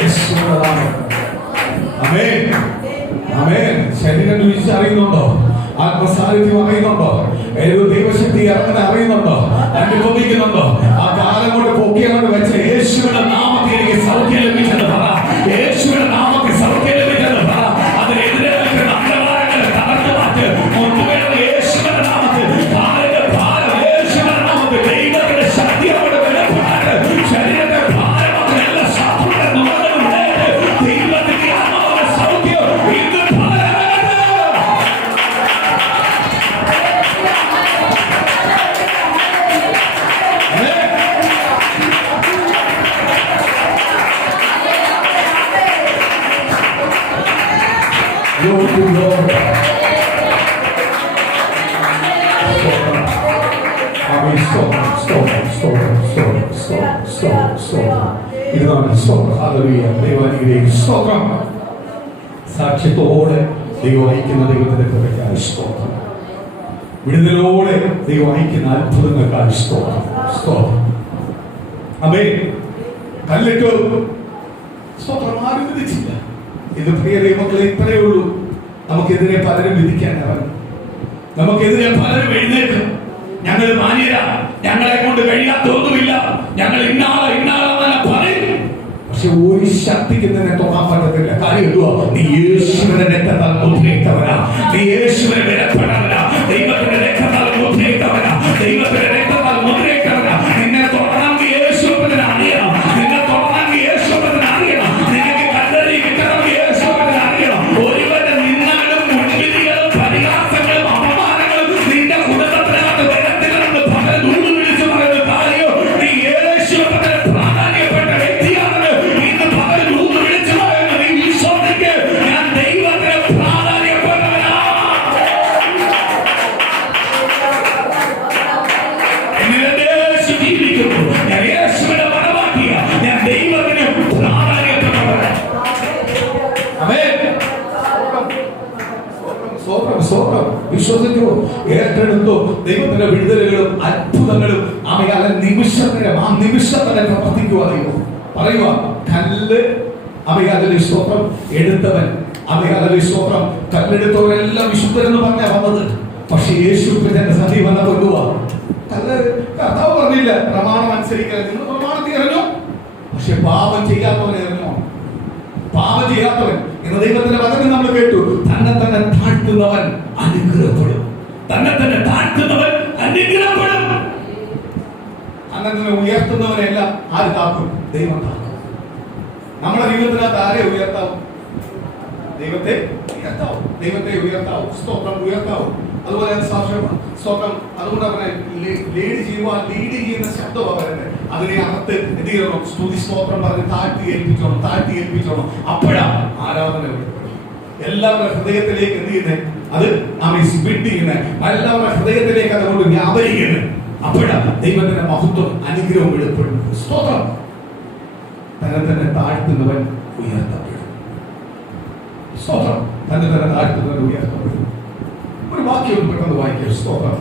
യേശുവിന്റെ നാമത്തിൽ. ആമേൻ, ആമേൻ. ശരീരം രുചിച്ച് അറിയുന്നുണ്ടോ? ആത്മസാന്നിധ്യം അറിയുന്നുണ്ടോ? ഏത് ദൈവശക്തി ഇറങ്ങുന്ന അറിയുന്നുണ്ടോ? അനുഭവിക്കുന്നുണ്ടോ? ആ കാലം കൊണ്ട് പൊക്കിയ കൊണ്ട് വെച്ച യേശുവിന്റെ നാമത്തിൽ എനിക്ക് സൗഖ്യം ലഭിച്ചെന്ന് പറ. യേശുവിന്റെ നാമത്തിൽ സൗഖ്യം ലഭിച്ചെന്ന് പറ. അതിനെതിരെ നിൽക്കുന്ന അന്ധകാരങ്ങളെ തകർത്ത് മാറ്റ്. മുട്ടുവേദന യേശുവിന്റെ നാമത്തിൽ, കാലിന്റെ ഭാരം യേശുവിന്റെ നാമത്തിൽ, ദൈവത്തിന്റെ ശക്തി അവിടെ വെളിപ്പെടാറ്. ശരീരത്തെ ഭാരമാക്കുന്ന എല്ലാ ശത്രുക്കളെ നുകർന്നു വിടേറ്റ്. ദൈവത്തിന്റെ ആത്മാവിന്റെ സൗഖ്യം ഇന്ന് പകരട്ടെ. Glory to God. Amen. Stop. ഇതാണ് സ്തോത്രം. ഹല്ലേലൂയ. ദൈവാനുഗ്രഹിക്കട്ടെ. സ്തോത്രം. സാക്ഷ്യത്തോടെ ദൈവം അയക്കുന്ന ദൈവത്തിന്റെ കൃപയ്ക്കായി സ്തോത്രം. വിടുതലോടെ ദൈവം അയക്കുന്ന അത്ഭുതങ്ങൾക്കായി സ്തോത്രം. സ്തോത്രം. ആമേൻ. കല്ലിട്ടു. സ്തോത്രം. ആരും വിധിച്ചില്ല. ഇത് പ്രിയ ദൈവമക്കളെ, ഇത്രയേ ഉള്ളൂ. നമുക്കെതിരെ പലരും വിധിക്കാൻ ഇറങ്ങും, നമുക്കെതിരെ പലരും എഴുന്നേൽക്കും. ഞങ്ങൾ മാന്യരാ, ഞങ്ങളെ കൊണ്ട് കഴിയാത്തൊന്നുമില്ല, ഞങ്ങൾ ഇന്നാളെന്നെ പറയും. പക്ഷെ ഒരു ശക്തിക്ക് തന്നെ തൊടാൻ പറ്റത്തില്ല. കാര്യം എന്തുവാ? നീ യേശുവിന്റെ രക്തത്താൽ മുദ്രയിട്ടവനാ, നീ യേശുവിനെ വിലപ്പെട്ടവനാ, ദൈവത്തിന്റെ രക്തത്താൽ മുദ്രയിട്ടവനാ, ദൈവത്തിന്റെ രക്തത്താൽ മുദ്രയിട്ടവനാ. നിന്നെ തൊടണമെങ്കിൽ യേശുവിനെ അറിയണം, നിന്നെ തൊടണമെങ്കിൽ യേശുവിനെ അറിയണം, നിനക്ക് കല്ലറി കിട്ടണമെങ്കിൽ യേശുവിനെ അറിയണം. ഒരുവന്റെ നിന്നാലും മുൻവിധികളും പരിഹാസങ്ങളും അപമാനങ്ങളും നിന്റെ കുടുംബത്തിനകത്ത് വരത്തില്ലെന്ന് പകരം ദൂത് വിളിച്ചു പറയുന്ന കാര്യം നീ യേശുവിനെ പ്രാധാന്യപ്പെട്ട വ്യക്തിയാണെന്ന് ഇന്ന് പകരം ദൂത് വിളിച്ചു പറയുന്നു. നീ വിശ്വസിക്ക്, ഞാൻ ദൈവത്തിന് പ്രാധാന്യപ്പെട്ടവനാ. യേശു ജീവിക്കുന്നു, ഞാൻ യേശുവിനെ മണവാട്ടിയ, ഞാൻ ദൈവത്തിന് പ്രാധാന്യപ്പെട്ടവനാ. ആമേൻ. വിശ്വസിക്കൂ, ഏറ്റെടുത്തു. ദൈവത്തിന്റെ വിടുതലുകളും അത്ഭുതങ്ങളും അവയാലെ നിമിഷത്തിനെ പ്രവർത്തിക്കുക. ദൈവം പറയുക, കല്ല് അവയാലെ സ്തോത്രം എടുത്തവൻ, അവയാലെ സ്തോത്രം കല്ലെടുത്തവരെല്ലാം വിശുദ്ധരെന്ന് പറഞ്ഞാ വന്നത്. പക്ഷെ യേശു തന്റെ സന്ധി വന്ന കൊണ്ടുപോവാ. കല്ല് കർത്താവ് പറഞ്ഞില്ല പ്രമാണം അനുസരിക്കാൻ, നിങ്ങൾ പ്രമാണത്തിൽ എറിഞ്ഞു. പക്ഷെ പാപം ചെയ്യാത്തവനെ എറിഞ്ഞോ? പാപം ചെയ്യാത്തവൻ എന്ന ദൈവത്തിന്റെ വചനം നമ്മൾ കേട്ടു. തന്നെ താഴ്ത്തുന്നവൻ അനുഗ്രഹപ്പെടും, തന്നെ താഴ്ത്തുന്നവൻ അനുഗ്രഹപ്പെടും. അങ്ങനെ ഉയർത്തുന്നവനെല്ലാം ആര് കാക്കും? ദൈവം കാക്കും. നമ്മുടെ ജീവിതത്തിനകത്ത് ആരെ ഉയർത്താവും? ദൈവത്തെ ഉയർത്താവും. സ്തോത്രം ഉയർത്താവും. അതുപോലെ സ്തോത്രം. അതുകൊണ്ട് അവനെ ലീഡ് ചെയ്യുന്ന ശബ്ദമാണ് പറയുന്നത്. അതിനെ അകത്ത് എന്ത് ചെയ്യണം? സ്തുതി സ്തോത്രം പറഞ്ഞ് താഴ്ത്തി ഏൽപ്പിച്ചോണം. അപ്പോഴാണ് ആരാധന വെളിപ്പെടും. എല്ലാവരുടെ ഹൃദയത്തിലേക്ക് എന്ത് ചെയ്യുന്നത്? അത് ചെയ്യുന്നത് എല്ലാവരുടെ ഹൃദയത്തിലേക്ക് അതുകൊണ്ട് വ്യാപരിക്കുന്നത്. അപ്പോഴാണ് ദൈവത്തിന്റെ മഹത്വം അനുഗ്രഹം വെളിപ്പെടുന്നത്. സ്തോത്രം. തന്നെ താഴ്ത്തുന്നവൻ ഉയർത്തപ്പെടും. സ്തോത്രം. തന്നെ താഴ്ത്തുന്നവൻ ഉയർത്തപ്പെടും. ഒരു വാക്യം പെട്ടെന്ന് വായിക്കുക. സ്തോത്രം.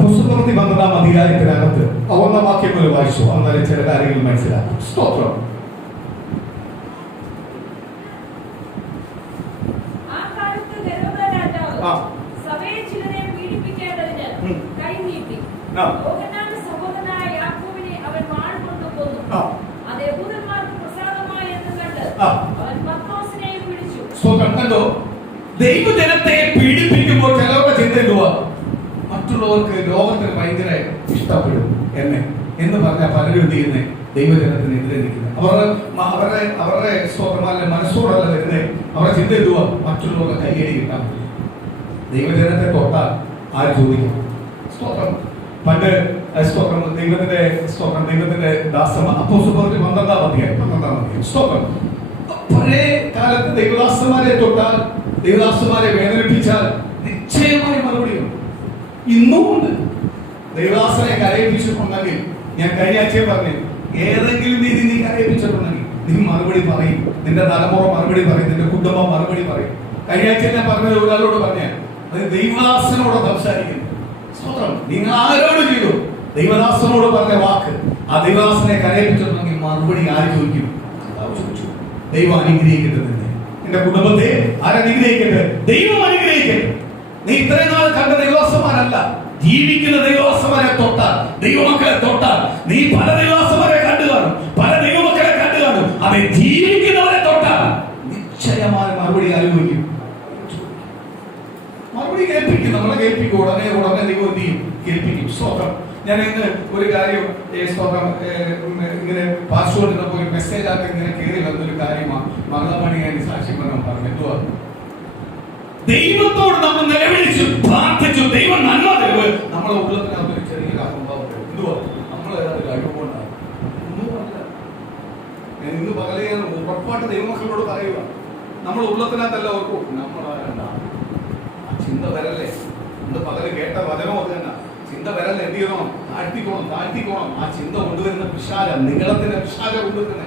പുസ്തകത്തിൽ 12-ാം അധ്യായത്തിനകത്ത് 1-ാം വാക്യം പോലെ വായിച്ചു. അന്നേരം ചില കാര്യങ്ങൾ മനസ്സിലാക്കും. സ്തോത്രം. കണ്ടോ, ദൈവജനത്തെ പീഡിപ്പിക്കുമ്പോൾ ചിലരുടെ ചിന്ത എന്തുവാ? മറ്റുള്ളവർക്ക് ലോകത്തിന് ഭയങ്കര ഇഷ്ടപ്പെടും എന്ന് പറഞ്ഞാൽ പലരും എന്ത് ചെയ്യുന്നേ? ദൈവജനത്തിനെതിരെ നിൽക്കുന്നത്. അവരുടെ സ്വന്തമായ മനസ്സോടല്ല വരുന്നേ. അവരുടെ ചിന്ത എന്തുവാ? മറ്റുള്ളവരുടെ കയ്യടി കിട്ടാൻ പറ്റും. ദൈവജനത്തെ തൊട്ടാൽ ആര് ചോദിക്കും? സ്തോത്രം. പണ്ട് സ്തോത്രം ദൈവത്തിന്റെ ദാസന്മാർ അപ്പോസ്തലപ്രവൃത്തി 12-ാം അധ്യായം സ്തോത്രം. പഴയ കാലത്ത് ദൈവദാസന്മാരെ തൊട്ടാൽ, ദൈവദാസന്മാരെ വേദനിപ്പിച്ചാൽ നിശ്ചയമായ മറുപടിയുണ്ട്. ഇന്നും ഉണ്ട്. ദൈവദാസനെ കരയിപ്പിച്ചിട്ടുണ്ടെങ്കിൽ, ഞാൻ കഴിഞ്ഞ ആഴ്ചയും പറഞ്ഞു, ഏതെങ്കിലും രീതി നീ കരയിപ്പിച്ചിട്ടുണ്ടെങ്കിൽ നീ മറുപടി പറയും. നിന്റെ തലമുറ മറുപടി പറയും. നിന്റെ കുടുംബം മറുപടി പറയും. കഴിഞ്ഞ ആഴ്ച ഞാൻ പറഞ്ഞത് ഒരാളോട് പറഞ്ഞ അത് ദൈവദാസനോട് സംസാരിക്കുന്നു. സ്തോത്രം. നിങ്ങൾ ആരോട് ചെയ്തു? ദൈവദാസനോട് പറഞ്ഞ വാക്ക് ആ ദൈവദാസനെ കരയിപ്പിച്ചിട്ടുണ്ടെങ്കിൽ മറുപടി ആര് ചോദിക്കും? ചോദിച്ചു. ദൈവം അനുഗ്രഹിക്കട്ടെ. നിന്റെ കുടുംബത്തെ ആരനുഗ്രഹിക്കട്ടെ? ദൈവം അനുഗ്രഹിക്കട്ടെ. നീ ഇത്രയും നാൾ കണ്ട ദൈവദാസന്മാരല്ല, ജീവിക്കുന്ന ദൈവദാസന്മാരെ തൊട്ടാൽ, ദൈവമക്കളെ തൊട്ടാൽ, നീ പല ദൈവദാസന്മാരെ കണ്ടു കാണും, പല ദൈവമക്കളെ കണ്ടു കാണും. അവരെ ജീവിക്കുന്നവരെ തൊട്ടാൽ നിശ്ചയമായ മറുപടി അനുഭവിക്കും. മറുപടി കേൾപ്പിക്കും. നമ്മളെ കേൾപ്പിക്കും. ഉടനെ ദൈവം എന്ത് ചെയ്യും? കേൾപ്പിക്കും. സ്തോത്രം. ഞാൻ ഇന്ന് ഒരു കാര്യം സ്തോത്രം ഇങ്ങനെ പാസ്വേഡിനൊക്കെ ഒരു മെസ്സേജ് ആക്കി ഇങ്ങനെ കയറി വന്നൊരു കാര്യമാണ്. മകളമണി ഞാൻ സാക്ഷ്യം പറഞ്ഞു. എന്തുവാ? ദൈവത്തോട് നമ്മൾ നിലവിളിച്ചു പ്രാർത്ഥിച്ചു. ദൈവം നന്മ തരുവ്. നമ്മളെ ഉള്ളതിനകത്തൊരു ചെറിയ സംഭവം. എന്തുവാ? നമ്മൾ കഴിവുകൊണ്ടാണ്. ഒന്നുമല്ല. ഞാൻ ഇന്ന് പകലെ ഉറപ്പായിട്ട് ദൈവമക്കളോട് പറയുക, നമ്മൾ ഉള്ളതിനകത്തല്ല ഓർക്കും. നമ്മളാരണ്ടാണ് ആ ചിന്ത വരല്ലേ? ഇന്ന് പകല് കേട്ട വചനം അത് തന്നെ. ചിന്ത വരല്ലേ? എന്ത് ചെയ്യണം? താഴ്ത്തിക്കോണം. ആ ചിന്ത കൊണ്ടുവരുന്ന പിശാച, നിങ്ങളത്തിന്റെ പിശാച കൊണ്ടുവരുന്ന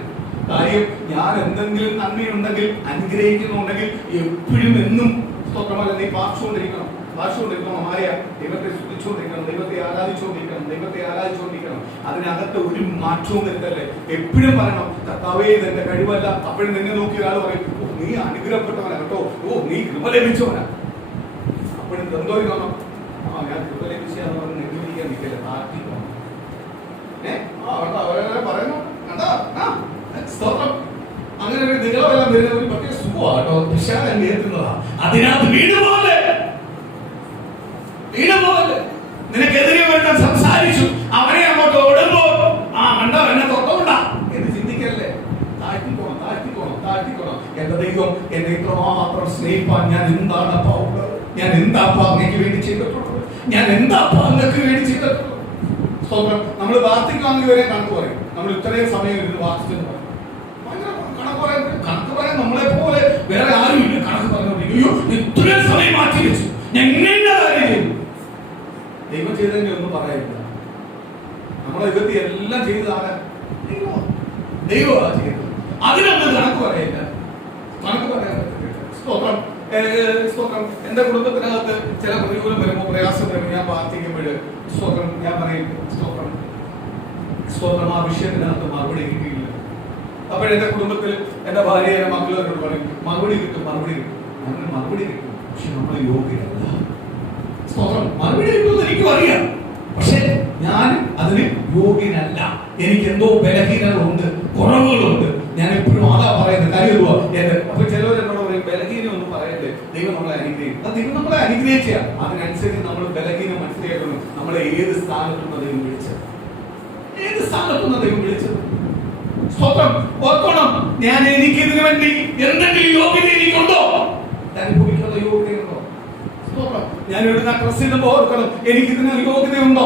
കാര്യം, ഞാൻ എന്തെങ്കിലും നന്മയുണ്ടെങ്കിൽ, അനുഗ്രഹിക്കുന്നുണ്ടെങ്കിൽ എപ്പോഴും എന്നും സ്തോത്രമല്ല, നീ പാർച്ചുകൊണ്ടിരിക്കണം. ആരെയാ? ദൈവത്തെ സ്തുതിച്ചുകൊണ്ടിരിക്കണം, ദൈവത്തെ ആരാധിച്ചുകൊണ്ടിരിക്കണം. അതിനകത്ത് ഒരു മാറ്റവും വരുത്തല്ലേ. എപ്പോഴും പറയണം, കർത്താവേ ഇതെന്റെ കഴിവല്ല. അപ്പോഴും നിന്നെ നോക്കി ഒരാൾ പറയും, നീ അനുഗ്രഹപ്പെട്ടവനാ കേട്ടോ, നീ കൃപ ലഭിച്ചവനാ. അപ്പോഴും എന്തോരിക്കണം? ഞാൻ കൃപ ലഭിച്ചാന്ന് പറഞ്ഞ് നെല്ലിക്കാൻ നിൽക്കല്ലേ, താഴ്ത്തിക്കണം. അവരെ പറയുന്നു സ്തോത്രം. അങ്ങനെ ഒരു നിങ്ങളെല്ലാം വരുന്ന ഒരു പ്രത്യേക സുഖമാണ് കേട്ടോ. പിശാചൻ കേൾക്കുന്നതാ. അതിനകത്ത് വീടുപോലെ നിനക്കെതിരെ വേണ്ട സംസാരിച്ചു. അവനെ അങ്ങോട്ട് ഓടുമ്പോൾ കണ്ടോ എന്നെ തൊട്ടോണ്ട എന്ന് ചിന്തിക്കല്ലേ. താഴ്ത്തിക്കോണം. എന്റെ ദൈവം എന്നെ ഇത്രമാത്രം സ്നേഹിപ്പാൻ ഞാൻ എന്താണപ്പാ ഉള്ളത്? ഞാൻ എന്താപ്പാ അങ്ങേക്ക് വേണ്ടി ചെയ്തിട്ടുള്ളത്? ഞാൻ എന്താപ്പാ അങ്ങക്ക് വേണ്ടി ചെയ്തിട്ടുള്ളത്? സ്തോത്രം. നമ്മൾ പ്രാർത്ഥിക്കാമെങ്കിൽ വരെ കണക്ക് പറയും. നമ്മൾ ഇത്രയും സമയം ഇരുന്ന് പ്രാർത്ഥിച്ചെന്ന് പറയും. കണക്ക് പറയാൻ നമ്മളെ പോലെ വേറെ ആരും ഇല്ല. കണക്ക് പറഞ്ഞോണ്ടിരിക്കും. അയ്യോ ഇത്രയും സമയം മാറ്റി വെച്ചു, ഞാൻ ഇങ്ങനെ കാര്യം ചെയ്തു. ദൈവം ചെയ്തതിന്റെ ഒന്നും പറയാനില്ല. നമ്മളെ ദൈവത്തെ എല്ലാം ചെയ്തതാണ് ദൈവമാണ് ചെയ്തത്. അതിനൊന്നും കണക്ക് പറയില്ല. കണക്ക് പറയാൻ പറ്റില്ല. സ്തോത്രം. എന്റെ കുടുംബത്തിനകത്ത് ചില പ്രതികൂലം വരുമ്പോൾ, പ്രയാസം വരുമ്പോൾ ഞാൻ പ്രാർത്ഥിക്കുമ്പോൾ സ്തോത്രം ഞാൻ പറയും, സ്തോത്രം ആ വിഷയത്തിനകത്ത് മറുപടി കിട്ടിയില്ല. അപ്പോഴെന്റെ കുടുംബത്തിൽ എന്റെ ഭാര്യ എന്റെ മക്കളോട് പറയും, മറുപടി കിട്ടും. അങ്ങനെ മറുപടി കിട്ടും. പക്ഷെ നമ്മൾ യോഗ്യരല്ല. സ്തോത്രം. മറുപടി കിട്ടുമെന്ന് എനിക്കും അറിയാം. പക്ഷെ ഞാൻ അതിന് യോഗ്യനല്ല. എനിക്ക് എന്തോ ബലഹീനതകളുണ്ട്, കുറവുകളുണ്ട്. ഞാൻ എപ്പോഴും അതാ പറയുന്നത്. കാര്യം അപ്പൊ ചിലവരെന്നോട് പറയും, ബലഹീനം ഒന്നും പറയല്ലേ, ദൈവം നമ്മളെ അനുഗ്രഹിക്കും. അത് ദൈവം നമ്മളെ അനുഗ്രഹിച്ച അതിനനുസരിച്ച് നമ്മൾ ബലഹീനം മനസ്സിലാക്കണം. നമ്മളെ ഏത് സ്ഥാനത്തുനിന്ന് ദൈവം വിളിച്ചത്? സ്തോത്രം. ഓർക്കണം, ഞാൻ എനിക്കിതിനു വേണ്ടി എന്തെങ്കിലും യോഗ്യത എനിക്കുണ്ടോ? അനുഭവിക്കുന്ന യോഗ്യതയുണ്ടോ? സ്തോത്രം. ഞാൻ ഇടുന്ന ഡ്രസ്സിടുമ്പോ ഓർക്കണം, എനിക്കിതിന് യോഗ്യതയുണ്ടോ?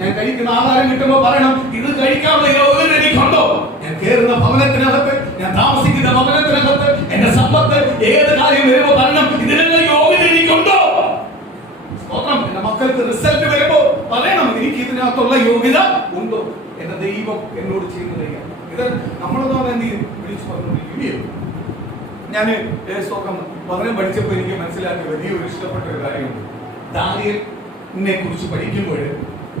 ഞാൻ കഴിക്കുന്ന ആഹാരം കിട്ടുമ്പോ പറയണം, ഇത് കഴിക്കാനുള്ള യോഗ്യത എനിക്കുണ്ടോ? ഞാൻ കയറുന്ന ഭവനത്തിനകത്ത് ഞാൻ താമസിക്കുന്ന ഭവനത്തിനകത്ത്, എന്റെ സമ്പത്ത്, ഏത് കാര്യം വരുമ്പോ പറയണം ഇതിനെല്ലാം യോഗ്യത എനിക്കുണ്ടോ? സ്തോത്രം. എന്റെ മക്കൾക്ക് റിസൾട്ട് വരുമ്പോ പറയണം എനിക്ക് ഇതിനകത്തുള്ള യോഗ്യത ഉണ്ടോ. എന്റെ ദൈവം എന്നോട് ചെയ്യുന്നത് ഇത് നമ്മളൊന്നും എന്ത് ചെയ്യും വിളിച്ചു പറഞ്ഞുകൊണ്ടിരിക്കുകയോ. ഞാൻ സ്തോത്രം വളരെ പഠിച്ചപ്പോൾ എനിക്ക് മനസ്സിലാക്കിയ വലിയൊരു ഇഷ്ടപ്പെട്ട ഒരു കാര്യമുണ്ട്. ദാനിയേലിനെ കുറിച്ച് പഠിക്കുമ്പോൾ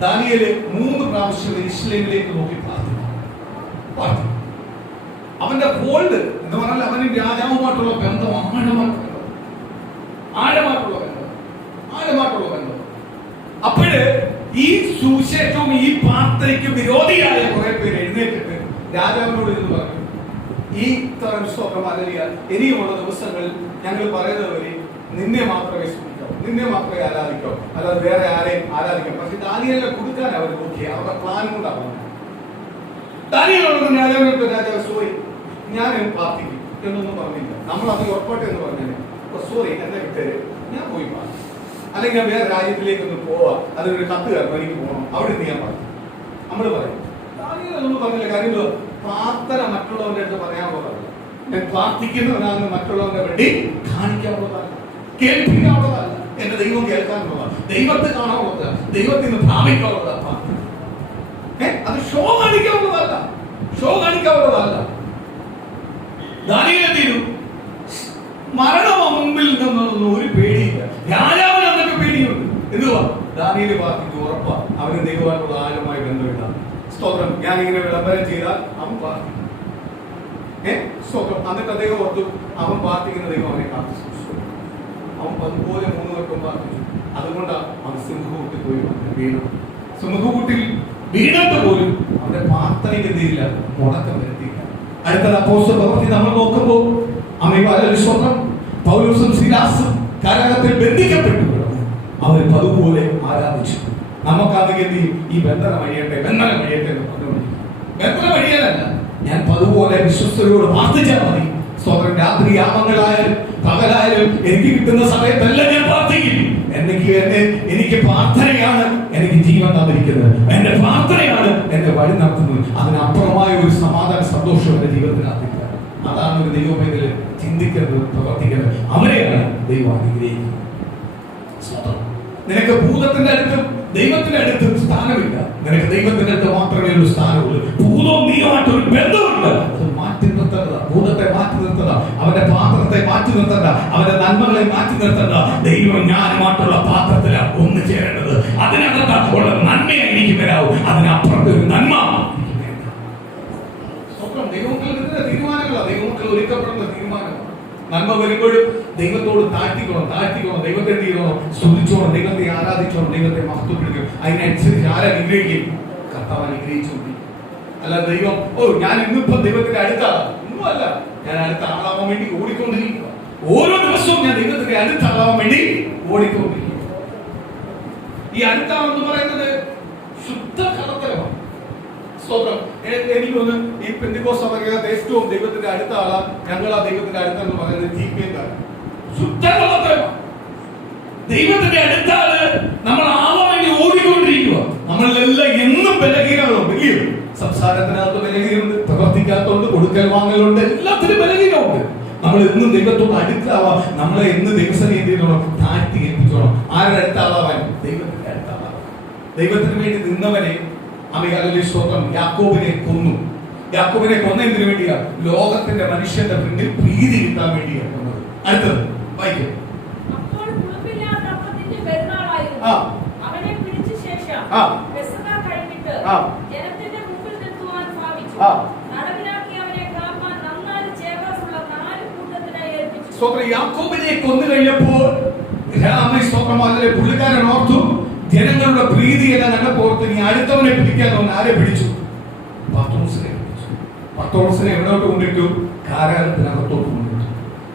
ദാനിയേല് 3 പ്രാവശ്യം യെരൂശലേമിലേക്ക് നോക്കി പ്രാർത്ഥിച്ചു. അവന്റെ ഹോൾഡ് എന്ന് പറഞ്ഞാൽ അവന് രാജാവുമായിട്ടുള്ള ബന്ധം ആഴമായിട്ടുള്ള ബന്ധം. അപ്പോഴ് ഈ സുവിശേഷവും ഈ പ്രാർത്ഥനയ്ക്ക് വിരോധിയായ കുറെ പേര് എഴുന്നേറ്റിട്ട് രാജാവിനോട് എന്ന് പറഞ്ഞു, ഈ തരം സ്തോത്രം ഹല്ലേലൂയ ഇനിയുമുള്ള ദിവസങ്ങളിൽ ഞങ്ങൾ പറയുന്നവരെ നിന്നെ മാത്രമേ സ്തുതിക്കാവൂ, നിന്നെ മാത്രമേ ആരാധിക്കാവൂ, അല്ലാതെ വേറെ ആരെയും ആരാധിക്കാം. പക്ഷെ ദാനിയേലിനെ കൊടുക്കാൻ അവർ നോക്കി, അവരുടെ പ്ലാൻ കൊണ്ടാണ്. ദാനിയേലോട് രാജാവ് സോറി ഞാൻ പ്രാർത്ഥിക്കും എന്നൊന്നും പറഞ്ഞില്ല. നമ്മൾ അത് ഉറപ്പാട്ടെ എന്ന് പറഞ്ഞാൽ സോറി എന്നെ വിട്ടേര്, ഞാൻ പോയി പ്രാർത്ഥിക്കും, അല്ലെങ്കിൽ വേറെ രാജ്യത്തിലേക്ക് ഒന്ന് പോവാ, അതിനൊരു കത്ത് കയറണം, എനിക്ക് പോകണം, അവിടെ നിന്ന് ഞാൻ പറഞ്ഞു. നമ്മൾ പറയും ദാനിയേലൊന്നും പറഞ്ഞില്ല. കാര്യങ്ങളോ പ്രാർത്ഥന മറ്റുള്ളവരുടെ അടുത്ത് പറയാനുള്ളതല്ല, ഞാൻ പ്രാർത്ഥിക്കുന്നവനാണെന്ന് മറ്റുള്ളവരുടെ വേണ്ടി കാണിക്കാനുള്ളതല്ല, കേൾപ്പിക്കാനുള്ളതല്ല, എന്റെ ദൈവം കേൾക്കാനുള്ളതാണ്, ദൈവത്തെ കാണാനുള്ളതാണ്, ദൈവത്തിന് പ്രാപിക്കാനുള്ളതാണ്. അത് ഷോ കാണിക്കാനുള്ളതല്ല. ദാനിയേൽ എന്ത് ചെയ്തു? മരണം മുമ്പിൽ നിന്നൊന്നും ഒരു പേടിയില്ല. രാജാവിന് അന്നൊക്കെ പേടിയുണ്ട്. എന്തുവാ? ദാനിയേൽ പ്രാർത്ഥിച്ചു, ഉറപ്പാ അവന് ദൈവമായിട്ടുള്ള ആഴമായ ബന്ധമില്ല. സ്തോത്രം. ഞാൻ ഇങ്ങനെ വിളംബരം ചെയ്താൽ അവൻ പ്രാർത്ഥിക്കും. സ്തോത്രം. എന്നിട്ട് അദ്ദേഹം ഓർത്തു അവൻ പ്രാർത്ഥിക്കുന്ന ദൈവം അവനെ കാത്തു സൂക്ഷിച്ചു. അവൻ അതുപോലെ 3 വട്ടം പ്രാർത്ഥിച്ചു. അതുകൊണ്ടാണ് അവൻ സിംഹകൂട്ടിൽ പോയി വീണു. സിംഹകൂട്ടിൽ വീണത്ത് പോലും അവന്റെ പ്രാർത്ഥനയ്ക്ക് എന്തില്ല, മുടക്കം വരുത്തിയില്ല. അടുത്ത അപ്പോസ്തല പ്രവൃത്തി നമ്മൾ നോക്കുമ്പോൾ സ്വന്തം പൗലോസും സീലാസും കാരാഗൃഹത്തിൽ ബന്ധിക്കപ്പെട്ടു കിടന്നു. അവർ അതുപോലെ ആരാധിച്ചു. നമുക്കാണെങ്കിൽ ഈ ബന്ധനം അഴിയട്ടെ എന്ന് പറഞ്ഞുകൊണ്ടിരിക്കും. ബന്ധനം അഴിയാനല്ല, ഞാൻ അതുപോലെ വിശ്വസ്തയോട് പ്രാർത്ഥിച്ചാൽ മതി. സ്വന്തം രാത്രി യാമങ്ങളായാലും പകലായാലും എനിക്ക് കിട്ടുന്ന സമയത്തെല്ലാം ഞാൻ പ്രാർത്ഥിക്കും. എനിക്ക് പ്രാർത്ഥനയാണ് എനിക്ക് ജീവൻ തന്നിരിക്കുന്നത്, എന്റെ പ്രാർത്ഥനയാണ് എന്റെ വഴി നടത്തുന്നത്. അതിനപ്പുറമായ ഒരു സമാധാന സന്തോഷം എന്റെ ജീവിതത്തിനകത്ത്. അതാണ് ഒരു ദൈവമേതിൽ ചിന്തിക്കുന്നത്, പ്രവർത്തിക്കുന്നത്. അവരെയാണ് ദൈവം അനുഗ്രഹിക്കുന്നത്. നിനക്ക് ഭൂതത്തിന്റെ അടുത്തും ദൈവത്തിന്റെ അടുത്തും സ്ഥാനമില്ല. നിനക്ക് ദൈവത്തിന്റെ അടുത്ത് മാത്രമേ ഒരു സ്ഥാനമുള്ളൂ. ഭൂതവും നീയുമായിട്ടൊരു ബന്ധമുണ്ട്. അത് മാറ്റി നിർത്തേണ്ടത്, ഭൂതത്തെ മാറ്റി നിർത്തുക, അവന്റെ പാത്രത്തെ മാറ്റി നിർത്തേണ്ട, അവന്റെ നന്മകളെ മാറ്റി നിർത്തേണ്ട. ദൈവം ഞാനുമായിട്ടുള്ള പാത്രത്തിലാണ് ഒന്നു ചേരേണ്ടത്. അതിനകത്ത് ഉള്ള നന്മയെ എനിക്ക് വരാവൂ, അതിനപ്പുറത്തെ ഒരു നന്മ. തീരുമാനങ്ങളാണ് ദൈവമക്കൾ ഒരുക്കപ്പെടുന്ന തീരുമാനമാണ്. നന്മ വരുമ്പോഴും ദൈവത്തോട് താഴ്ത്തിക്കണം, ദൈവത്തെ എന്ത് ചെയ്യണം, സ്തുതിച്ചോണം, ദൈവത്തെ ആരാധിച്ചോണം, ദൈവത്തെ മഹത്വപ്പെടുക്കണം. അതിനനുസരിച്ച് ആരനുഗ്രഹിക്കും? കർത്താവ് അനുഗ്രഹിച്ചു. അല്ല ദൈവം ഞാൻ ഇന്നിപ്പോ ദൈവത്തിന്റെ അടുത്താണ് ഒന്നുമല്ല, ഞാൻ അടുത്ത ആളാവാൻ വേണ്ടി ഓടിക്കൊണ്ടിരിക്കുക. ഓരോ ദിവസവും ഞാൻ ദൈവത്തിന്റെ അടുത്താവാൻ വേണ്ടി ഓടിക്കൊണ്ടിരിക്കുക. ഈ അടുത്താവെന്ന് പറയുന്നത് ശുദ്ധ കടത്തരമാണ്. സ്തോത്രം. എനിക്കൊന്ന് ഈ പെന്തിക്കോസ്ത് സഭയ്ക്കകത്ത് ഏറ്റവും ദൈവത്തിന്റെ അടുത്ത ആളാ, ഞങ്ങൾ ആ ദൈവത്തിന്റെ അടുത്തെന്ന് പറയുന്നത് TPN-കാരൻ. ശുദ്ധ കള്ളത്തരമാണ്. ദൈവത്തിന്റെ അടുത്താണ് നമ്മൾ ആവാൻ വേണ്ടി ഓടിക്കൊണ്ടിരിക്കുക. നമ്മളെല്ലാം എന്നും ബലഹീനങ്ങളുണ്ട്. ഇല്ലയോ? സംസാരത്തിനകത്ത് ബലഹീനമുണ്ട്, പ്രവർത്തിക്കാത്തതുണ്ട്, കൊടുക്കൽ വാങ്ങലുണ്ട്, എല്ലാത്തിനും ബലഹീനമുണ്ട്. നമ്മൾ എന്നും ദൈവത്തോട് അടുത്താവാം. നമ്മളെ എന്ന് ദൈവസനെ എന്ത് ചെയ്യണം? താഴ്ത്തി ഏൽപ്പിച്ചോണം. ആരുടെ അടുത്താവാൻ? ദൈവത്തിന്റെ അടുത്താവാൻ. ദൈവത്തിന് വേണ്ടി നിന്നവനെ സ്തോത്രം യാക്കോബിനെ കൊന്നു. യാക്കോബിനെ കൊന്നതിന് വേണ്ടിയാ? ലോകത്തിന്റെ മനുഷ്യന്റെ മുന്നിൽ പ്രീതി കിട്ടാൻ വേണ്ടിയാണ് കൊന്നത്. അടുത്തത് വായിക്കും. യാക്കോബിനെ കൊന്നു കഴിഞ്ഞപ്പോൾ പുള്ളിക്കാരൻ ഓർത്തു, ജനങ്ങളുടെ പ്രീതിയെല്ലാം കണ്ടപ്പോർത്ത് നീ അടുത്തവനെ പിടിക്കാൻ ആരെ പിടിച്ചു? പത്രോസിനെ പിടിച്ചു. പത്രോസിനെ എവിടോട്ട് കൊണ്ടിട്ടു? കാരാഗൃഹത്തിനകത്തോട്ട് കൊണ്ടിട്ടു.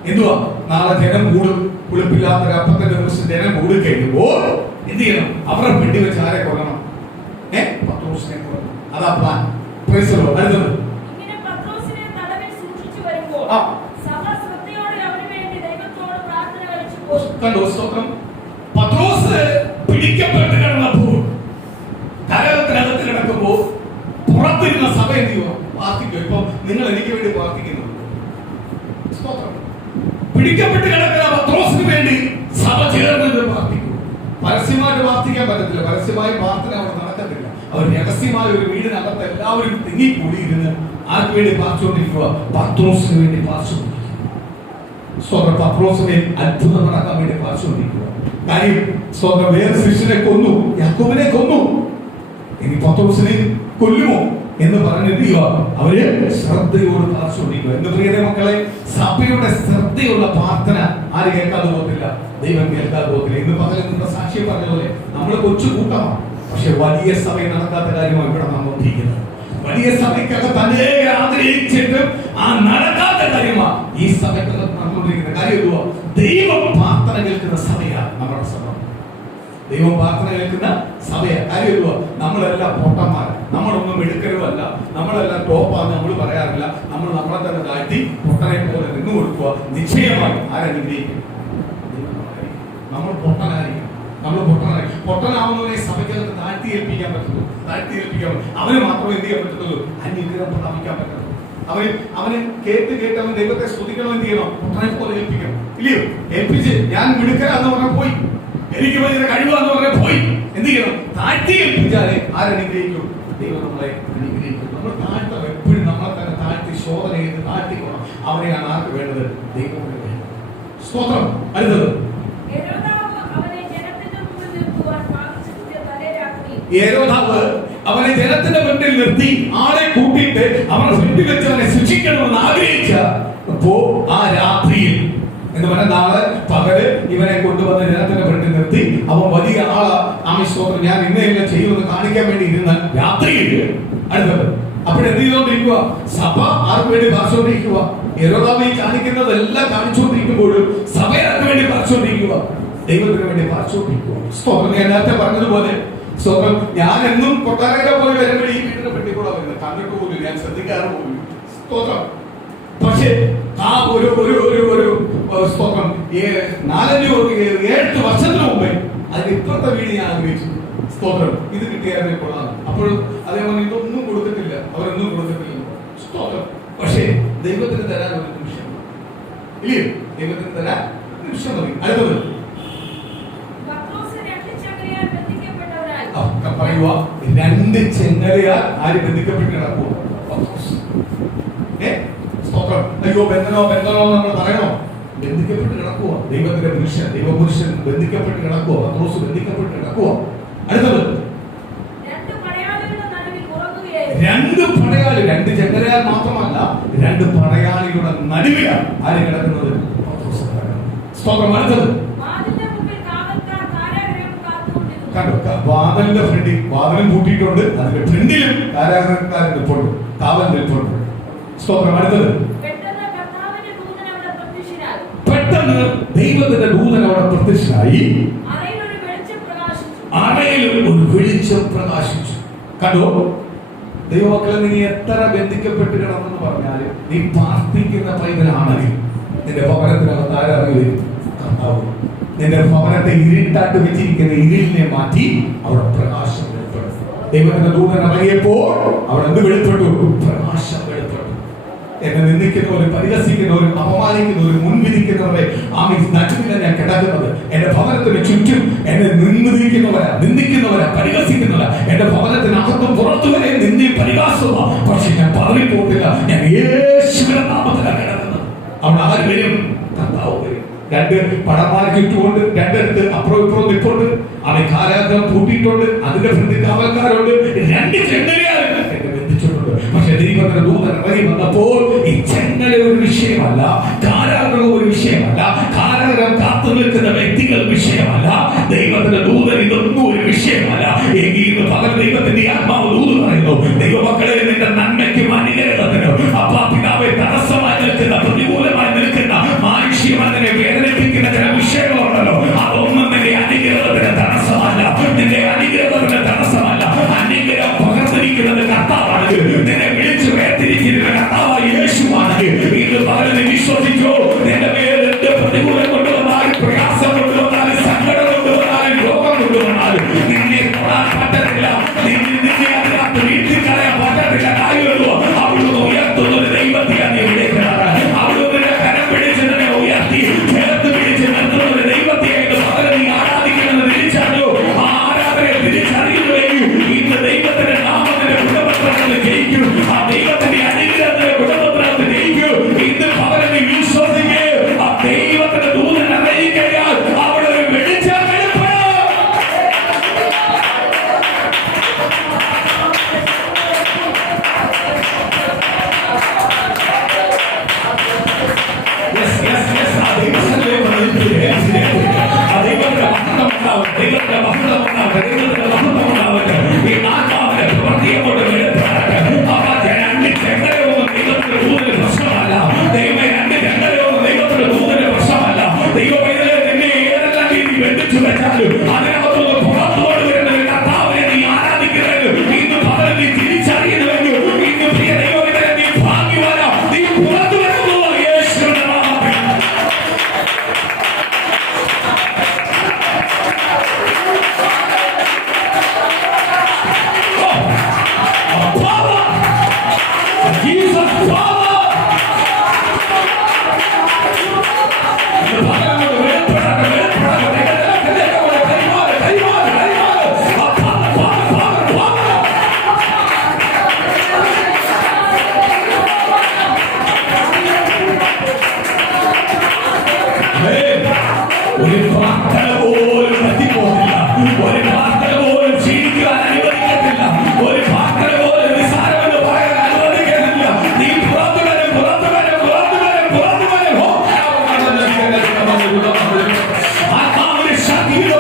എന്തുവാ? നാളെ ജനം കൂടും. പുളിപ്പില്ലാത്ത അപ്പത്തിന്റെ ദിവസം ജനം കൂടി കഴിയുമ്പോൾ എന്ത് ചെയ്യണം? അവരെ പിടി വെച്ച് ആരെ കൊല്ലണം? പത്രോസിനെ കൊല്ലണം. അതാ പ്ലാൻ. അടുത്തത് കണ്ടോ? സ്തോത്രം. പത്രോസ് പിടിക്കപ്പെട്ട് കിടന്നപ്പോൾ, കാരാഗൃഹത്തിനകത്ത് കിടക്കുമ്പോൾ പുറത്തിരുന്ന സഭ എന്ത് ചെയ്യുക? പ്രാർത്ഥിക്കും. ഇപ്പൊ നിങ്ങൾ എനിക്ക് വേണ്ടി പ്രാർത്ഥിക്കുന്നു, പിടിക്കപ്പെട്ട് കിടക്കുന്ന പത്രോസിന് വേണ്ടി സഭ ചേർന്ന് പ്രാർത്ഥിക്കും. പരസ്യമായിട്ട് പ്രാർത്ഥിക്കാൻ പറ്റത്തില്ല, പരസ്യമായി പ്രാർത്ഥന അവിടെ നടക്കത്തില്ല. അവർ രഹസ്യമായ ഒരു വീടിനകത്ത് എല്ലാവരും തിങ്ങിക്കൂടിയിരുന്ന് ആർക്ക് വേണ്ടി പ്രാർത്ഥിച്ചുകൊണ്ടിരിക്കുക? പത്രോസിന് വേണ്ടി പ്രാർത്ഥിച്ചുകൊണ്ടിരിക്കുക. പത്രോസിനെ അത്ഭുതം നടക്കാൻ വേണ്ടി പ്രാർത്ഥിച്ചുകൊണ്ടിരിക്കുക. കാര്യം വേറെ ശിഷ്യനെ കൊന്നു, യാക്കോബിനെ കൊന്നു, ഇനി പത്രോസിനെ കൊല്ലുമോ എന്ന് പറഞ്ഞിട്ട് അവര് ശ്രദ്ധയോട് പ്രാർത്ഥിച്ചുകൊണ്ടിരിക്കുക. എന്ന് പ്രിയരെ മക്കളെ, സഭയുടെ ശ്രദ്ധയുള്ള പ്രാർത്ഥന ആര് കേൾക്കാതെ പോകത്തില്ല? ദൈവം കേൾക്കാതെ പോകത്തില്ല. ഇന്ന് പകരം നിങ്ങളുടെ സാക്ഷ്യം പറഞ്ഞ പോലെ നമ്മൾ കൊച്ചു കൂട്ടമാണ്, പക്ഷെ വലിയ സഭയിൽ നടക്കാത്ത കാര്യമാണ് ഇവിടെ നടന്നുകൊണ്ടിരിക്കുന്നത്. വലിയ സഭയ്ക്കകത്ത് അനേക ആഗ്രഹിച്ചിട്ടും ആ നടക്കാത്ത കാര്യമാണ് ഈ സഭയ്ക്കകത്ത് നടന്നുകൊണ്ടിരിക്കുന്ന കാര്യം. എന്തുവാ? ദൈവം പ്രാർത്ഥന കേൾക്കുന്ന സഭയാണ് നമ്മുടെ സഭ. ദൈവം പ്രാർത്ഥന കേൾക്കുന്ന സഭയാണ്. കാര്യം എന്തുവാ? നമ്മളെല്ലാം പൊട്ടന്മാർ, നമ്മളൊന്നും എടുക്കരുമല്ല, നമ്മളെല്ലാം ടോപ്പാന്ന് നമ്മൾ പറയാറില്ല. നമ്മൾ നമ്മളെ തന്നെ താഴ്ത്തി പൊട്ടനെ പോലെ നിന്ന് കൊടുക്കുക. നിശ്ചയമായി ആരനുഗ്രഹിക്കും? നമ്മൾ പൊട്ടനായിരിക്കും. നമ്മൾ പൊട്ടനാവുന്നവരെ സഭയ്ക്കകത്ത് താഴ്ത്തി ഏൽപ്പിക്കാൻ പറ്റുള്ളൂ. അവന് മാത്രമേ എന്ത് ചെയ്യാൻ പറ്റത്തുള്ളൂ? അന്യഗ്രഹം പ്രാപിക്കാൻ പറ്റുള്ളൂ. അവന് കേട്ട് അവൻ ദൈവത്തെ സ്തുതിക്കണം. എന്ത് ചെയ്യണം? പൊട്ടനെ പോലെ ഏൽപ്പിക്കണം. ഇല്ലയോ? ഏൽപ്പിച്ച് ഞാൻ മിടുക്കരാന്ന് പറഞ്ഞാൽ പോയി, എനിക്ക് ഭയങ്കര കഴിവാന്ന് പറഞ്ഞാൽ പോയി. എന്ത് ചെയ്യണം? താഴ്ത്തി ഏൽപ്പിച്ചാലേ ആരനുഗ്രഹിക്കും? ദൈവം നമ്മളെ അനുഗ്രഹിക്കും. നമ്മൾ താഴ്ത്തണം. എപ്പോഴും നമ്മളെ തന്നെ താഴ്ത്തി ശോധന ചെയ്ത് താഴ്ത്തിക്കണം. അവനെയാണ് ആർക്ക് വേണ്ടത്? ദൈവത്തിന് വേണ്ടത്. സ്തോത്രം. അടുത്തത്, ഹേരോദാവ് അവനെ ജനത്തിന്റെ മുന്നിൽ നിർത്തി ആളെ കൂട്ടിയിട്ട് അവനെ ഫ്രണ്ടിൽ വെച്ച് അവനെ ശിക്ഷിക്കണമെന്ന് ആഗ്രഹിച്ചപ്പോ ആ രാത്രിയിൽ എന്ന് പറഞ്ഞ നാളെ പകല് ഇവനെ കൊണ്ടുവന്ന് ജനത്തിന്റെ ഫ്രണ്ടിൽ നിർത്തി അവൻ വലിയ ആളാ. ആമിസ്തോത്രം, ഞാൻ ഇന്നയെല്ലാം ചെയ്യുമെന്ന് കാണിക്കാൻ വേണ്ടി ഇരുന്ന രാത്രിയിൽ അടുത്തത് അപ്പോഴെന്ത് ചെയ്തോണ്ടിരിക്കുക? സഭ ആർക്ക് വേണ്ടി പാർച്ചുകൊണ്ടിരിക്കുക? ഹേരോദാവ് കാണിക്കുന്നതെല്ലാം കാണിച്ചുകൊണ്ടിരിക്കുമ്പോഴും സഭ ആർക്ക് വേണ്ടി പാർച്ചുകൊണ്ടിരിക്കുക? ദൈവത്തിന് വേണ്ടി പാർച്ചുകൊണ്ടിരിക്കുക. സ്തോത്രം. ഞാൻ നേരത്തെ പറഞ്ഞതുപോലെ സ്തോത്രം, ഞാൻ എന്നും കൊട്ടാരക്കര പോയി വരുമ്പോൾ ഈ വീടിനെ പറ്റി കൂടെ വരുന്നത് കണ്ടിട്ട് പോലും ഞാൻ ശ്രദ്ധിക്കാറ് പോലും. സ്തോത്രം. പക്ഷേ ആ ഒരു സ്തോത്രം 4-7 വർഷത്തിന് മുമ്പേ അതിന് ഇപ്പുറത്തെ വീട് ഞാൻ ആഗ്രഹിച്ചു. സ്തോത്രം. ഇത് കിട്ടിയായിരുന്നു കൊള്ളാം. അപ്പോഴും അതേപോലെ ഇതൊന്നും കൊടുത്തിട്ടില്ല, അവരൊന്നും കൊടുത്തിട്ടില്ല. സ്തോത്രം. പക്ഷേ ദൈവത്തിന് തരാൻ ഒരു നിമിഷം ഇല്ലയോ? ദൈവത്തിന് തരാൻ നിമിഷം മതി. അടുത്തത് പറയുക, 2 ചെങ്ങലയാൽ ആര് ബന്ധിക്കപ്പെട്ട് കിടക്കുക? അയ്യോ ബന്ധനോ നമ്മൾ പറയണോ? ബന്ധിക്കപ്പെട്ട് കിടക്കുക. ദൈവത്തിന്റെ പുരുഷൻ, ദൈവപുരുഷൻ ബന്ധിക്കപ്പെട്ട് കിടക്കുക. പത്രോസ് ബന്ധിക്കപ്പെട്ട് കിടക്കുക. അടുത്തത് 2 പടയാളി, 2 ചെങ്ങലയാൽ മാത്രമല്ല 2 പടയാളികളുടെ നടുവിലാണ് ആര് കിടക്കുന്നത്? പത്രോസ് കിടക്കുന്നത്. സ്തോത്രം. അടുത്തത് വാതിലിന്റെ ഫ്രണ്ടിൽ വാതിലും പൂട്ടിയിട്ടുണ്ട്, അതിന്റെ ഫ്രണ്ടിലും കാരാഗ്രഹക്കാരൻ നിൽപ്പുണ്ട്, കാവൽ നിൽപ്പുണ്ട്. സ്തോത്രം. അടുത്തത് പെട്ടെന്ന് ദൈവത്തിന്റെ ദൂതൻ അവിടെ പ്രത്യക്ഷനായി, അറയിൽ ഒരു വെളിച്ചം പ്രകാശിച്ചു. കണ്ടോ ദൈവമക്കളെ, നീ എത്ര ബന്ധിക്കപ്പെട്ട് കിടന്നെന്ന് പറഞ്ഞാലും നീ പ്രാർത്ഥിക്കുന്ന പൈതലാണെങ്കിൽ നിന്റെ ഭവനത്തിനകത്ത് ആരറിഞ്ഞു വരും? കർത്താവ്. നിന്റെ ഭവനത്തെ ഇരുട്ടാട്ട് വെച്ചിരിക്കുന്ന ഇരുളിനെ മാറ്റി അവിടെ പ്രകാശം വെളിപ്പെടും. ദൈവത്തിന്റെ ദൂതൻ ഇറങ്ങിയപ്പോൾ അവിടെ എന്ത് വെളിപ്പെട്ടു? പ്രകാശം വെളിപ്പെട്ടു. എന്നെ നിന്ദിക്കുന്നവരും പരിഹസിക്കുന്നവരും അപമാനിക്കുന്നവരും മുൻവിധിക്കുന്നവരെ നടുവിലാണ് ഞാൻ കിടക്കുന്നത്. എന്റെ ഭവനത്തിന് ചുറ്റും എന്നെ നിന്ദിക്കുന്നവരാ പരിഹസിക്കുന്നവരാ. എന്റെ ഭവനത്തിനകത്തും പുറത്തു വരെ നിന്ദി പരിഹാസമാണ്. പക്ഷെ ഞാൻ പതറിപ്പോട്ടില്ല. ഞാൻ യേശുവിന്റെ നാമത്തിലാണ് കിടക്കുന്നത്. അവിടെ ആര് വരും? കർത്താവ് വരും. 2 പടമാർ ചുറ്റുമുണ്ട്, 2 അപ്പുറം ഇപ്പുറം നിൽപ്പുണ്ട്. അവൻ കാരാഗ്രഹം പൂട്ടിയിട്ടുണ്ട്, അതിന്റെ ഫ്രണ്ടിൽ കാവൽക്കാരുണ്ട്, 2 ചെങ്ങലയാലുണ്ട് എന്നെ ബന്ധിച്ചിട്ടുണ്ട്. പക്ഷെ ദൈവത്തിന്റെ ദൂതൻ ഇറങ്ങി വന്നപ്പോൾ ഈ ചെങ്ങല ഒരു വിഷയമല്ല, കാരാഗ്രഹം ഒരു വിഷയമല്ല, കാരാഗ്രഹം കാത്തു നിൽക്കുന്ന വ്യക്തികൾ വിഷയമല്ല, ദൈവത്തിന്റെ ദൂതൻ ഇതൊന്നും ഒരു വിഷയമല്ല. എങ്കിലും പകൽ ദൈവത്തിന്റെ ആത്മാവ് ദൂത് പറയുന്നു, ദൈവമക്കളെ നിന്റെ നന്മയ്ക്കും അനുഗ്രഹത്തിനും അപ്പാ പിതാവെ തടസ്സമായി നിൽക്കുന്ന, പ്രതികൂലമായി നിൽക്കുന്ന, മാനുഷികമായി വേദനിപ്പിക്കുന്ന ചില വിഷയങ്ങളുണ്ടല്ലോ, അതൊന്നും നിന്റെ അനുഗ്രഹത്തിന് തടസ്സമല്ല. നിന്റെ അനുഗ്രഹത്തിന് തടസ്സമല്ല. അനുഗ്രഹം പകർന്നിരിക്കുന്നത് കർത്താവാണെങ്കിൽ, നിന്നെ വിളിച്ചു വേർതിരിച്ചിരുന്ന കർത്താവായ യേശുവാണെങ്കിൽ, ഇത് പകരം വിശ്വസിച്ചോ. നിന്റെ മേൽ എന്ത് പ്രതികൂലം കൊണ്ടുവന്നാലും, പ്രയാസം കൊണ്ടുവന്നാലും, സങ്കടം കൊണ്ടുവന്നാലും, രോഗം കൊണ്ടുവന്നാലും നിന്നെ തൊടാൻ പറ്റത്തില്ല. നിന്നെ വെച്ചാലും അതിനകത്തുനിന്ന് പുറത്തോട് വരുന്ന ഒരു കർത്താവിനെ നീ ആരാധിക്കുന്നത് ഇന്ന് പകരം നീ തിരിച്ചറിയുന്നുവെങ്കിൽ ഇന്ന് പ്രിയ ദൈവമേ നീ ഭാഗ്യവാനാ. നീ പുറത്തു വരുന്നു യേശുവിന്റെ നാമത്തിൽ. Jesus power. ഒരു പ്രാർത്ഥന പോലും പറ്റിപ്പോകില്ല. ഒരു പ്രാർത്ഥന പോലും ക്ഷീണിക്കാൻ അനുവദിക്കത്തില്ല. ഒരു പ്രാർത്ഥന പോലും നിസ്സാരമെന്ന് പറയാൻ അനുവദിക്കുന്നില്ല. നീ പുറത്തു വരും, പുറത്തു വരും, പുറത്തു വരും, പുറത്തു വരും. ആത്മാവിന്റെ ശക്തിയുടെ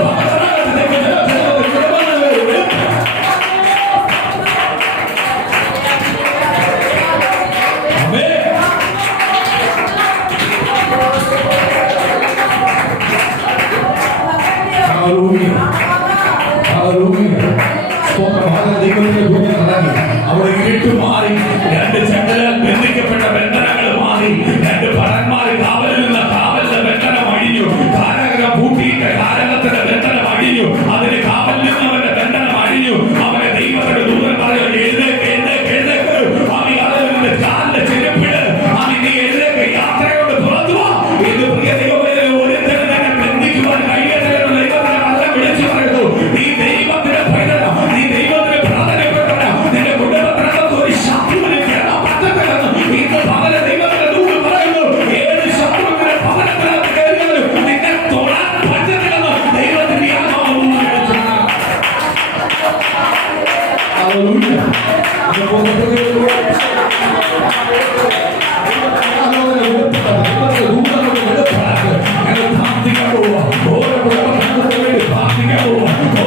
അവിടെ ഇരുട്ട് മാറി, രണ്ട് ചെങ്കലാൽ ബന്ധിക്കപ്പെട്ട ബന്ധനങ്ങൾ മാറി, രണ്ട് ഭടന്മാര് കാവലിൽ നിന്ന കാവലിന്റെ ബന്ധനം അഴിഞ്ഞു, കാരാഗ്രഹം പൂട്ടിയിട്ട് കാരകത്തിന്റെ ബന്ധനം അഴിഞ്ഞു, അതിന് കാവലിൽ നിന്നവന്റെ ബന്ധനം അഴിഞ്ഞു. അവനെ ദൈവത്തിന്റെ ദൂതൻ പറയുന്നു, എഴുന്നേക്ക്, എഴുന്നേക്ക്, എഴുന്നേക്ക്. അവൻ അതിന്റെ കാലിന്റെ ചെരുപ്പിട്, അവൻ നീ എഴുന്നേക്ക്, യാത്രയോട് പുറത്തു വാ. ഇത് പ്രിയ ദൈവമേ, ഒരുത്തരം തന്നെ ബന്ധിക്കുവാൻ കഴിയത്തില്ലെന്ന് ദൈവത്തിന്റെ വചനം വിളിച്ചു പറയുന്നു. നീ ദൈവത്തിന്റെ പൈതലാ, നീ ദൈവത്തിന്റെ പ്രാധാന്യപ്പെട്ടവനാ. നിന്റെ കുടുംബത്തിനകത്ത് ഒരു ശത്രുവിനെ കേറാൻ പറ്റത്തില്ലെന്ന് ഇന്ന് പകരം ദൈവത്തിന്റെ ദൂതൻ പറയുന്നു. ഏത് ശത്രുവിന്റെ ഭവനത്തിനകത്ത് കയറിയാലും നിന്നെ തൊടാൻ പറ്റത്തില്ലെന്ന് ദൈവത്തിന്റെ ആത്മാവ് വിളിച്ചു. ഹല്ലേലൂയ. പ്രാർത്ഥിക്കാൻ പോവാ. ഓരോ പ്രാർത്ഥിക്കാൻ പോവാ.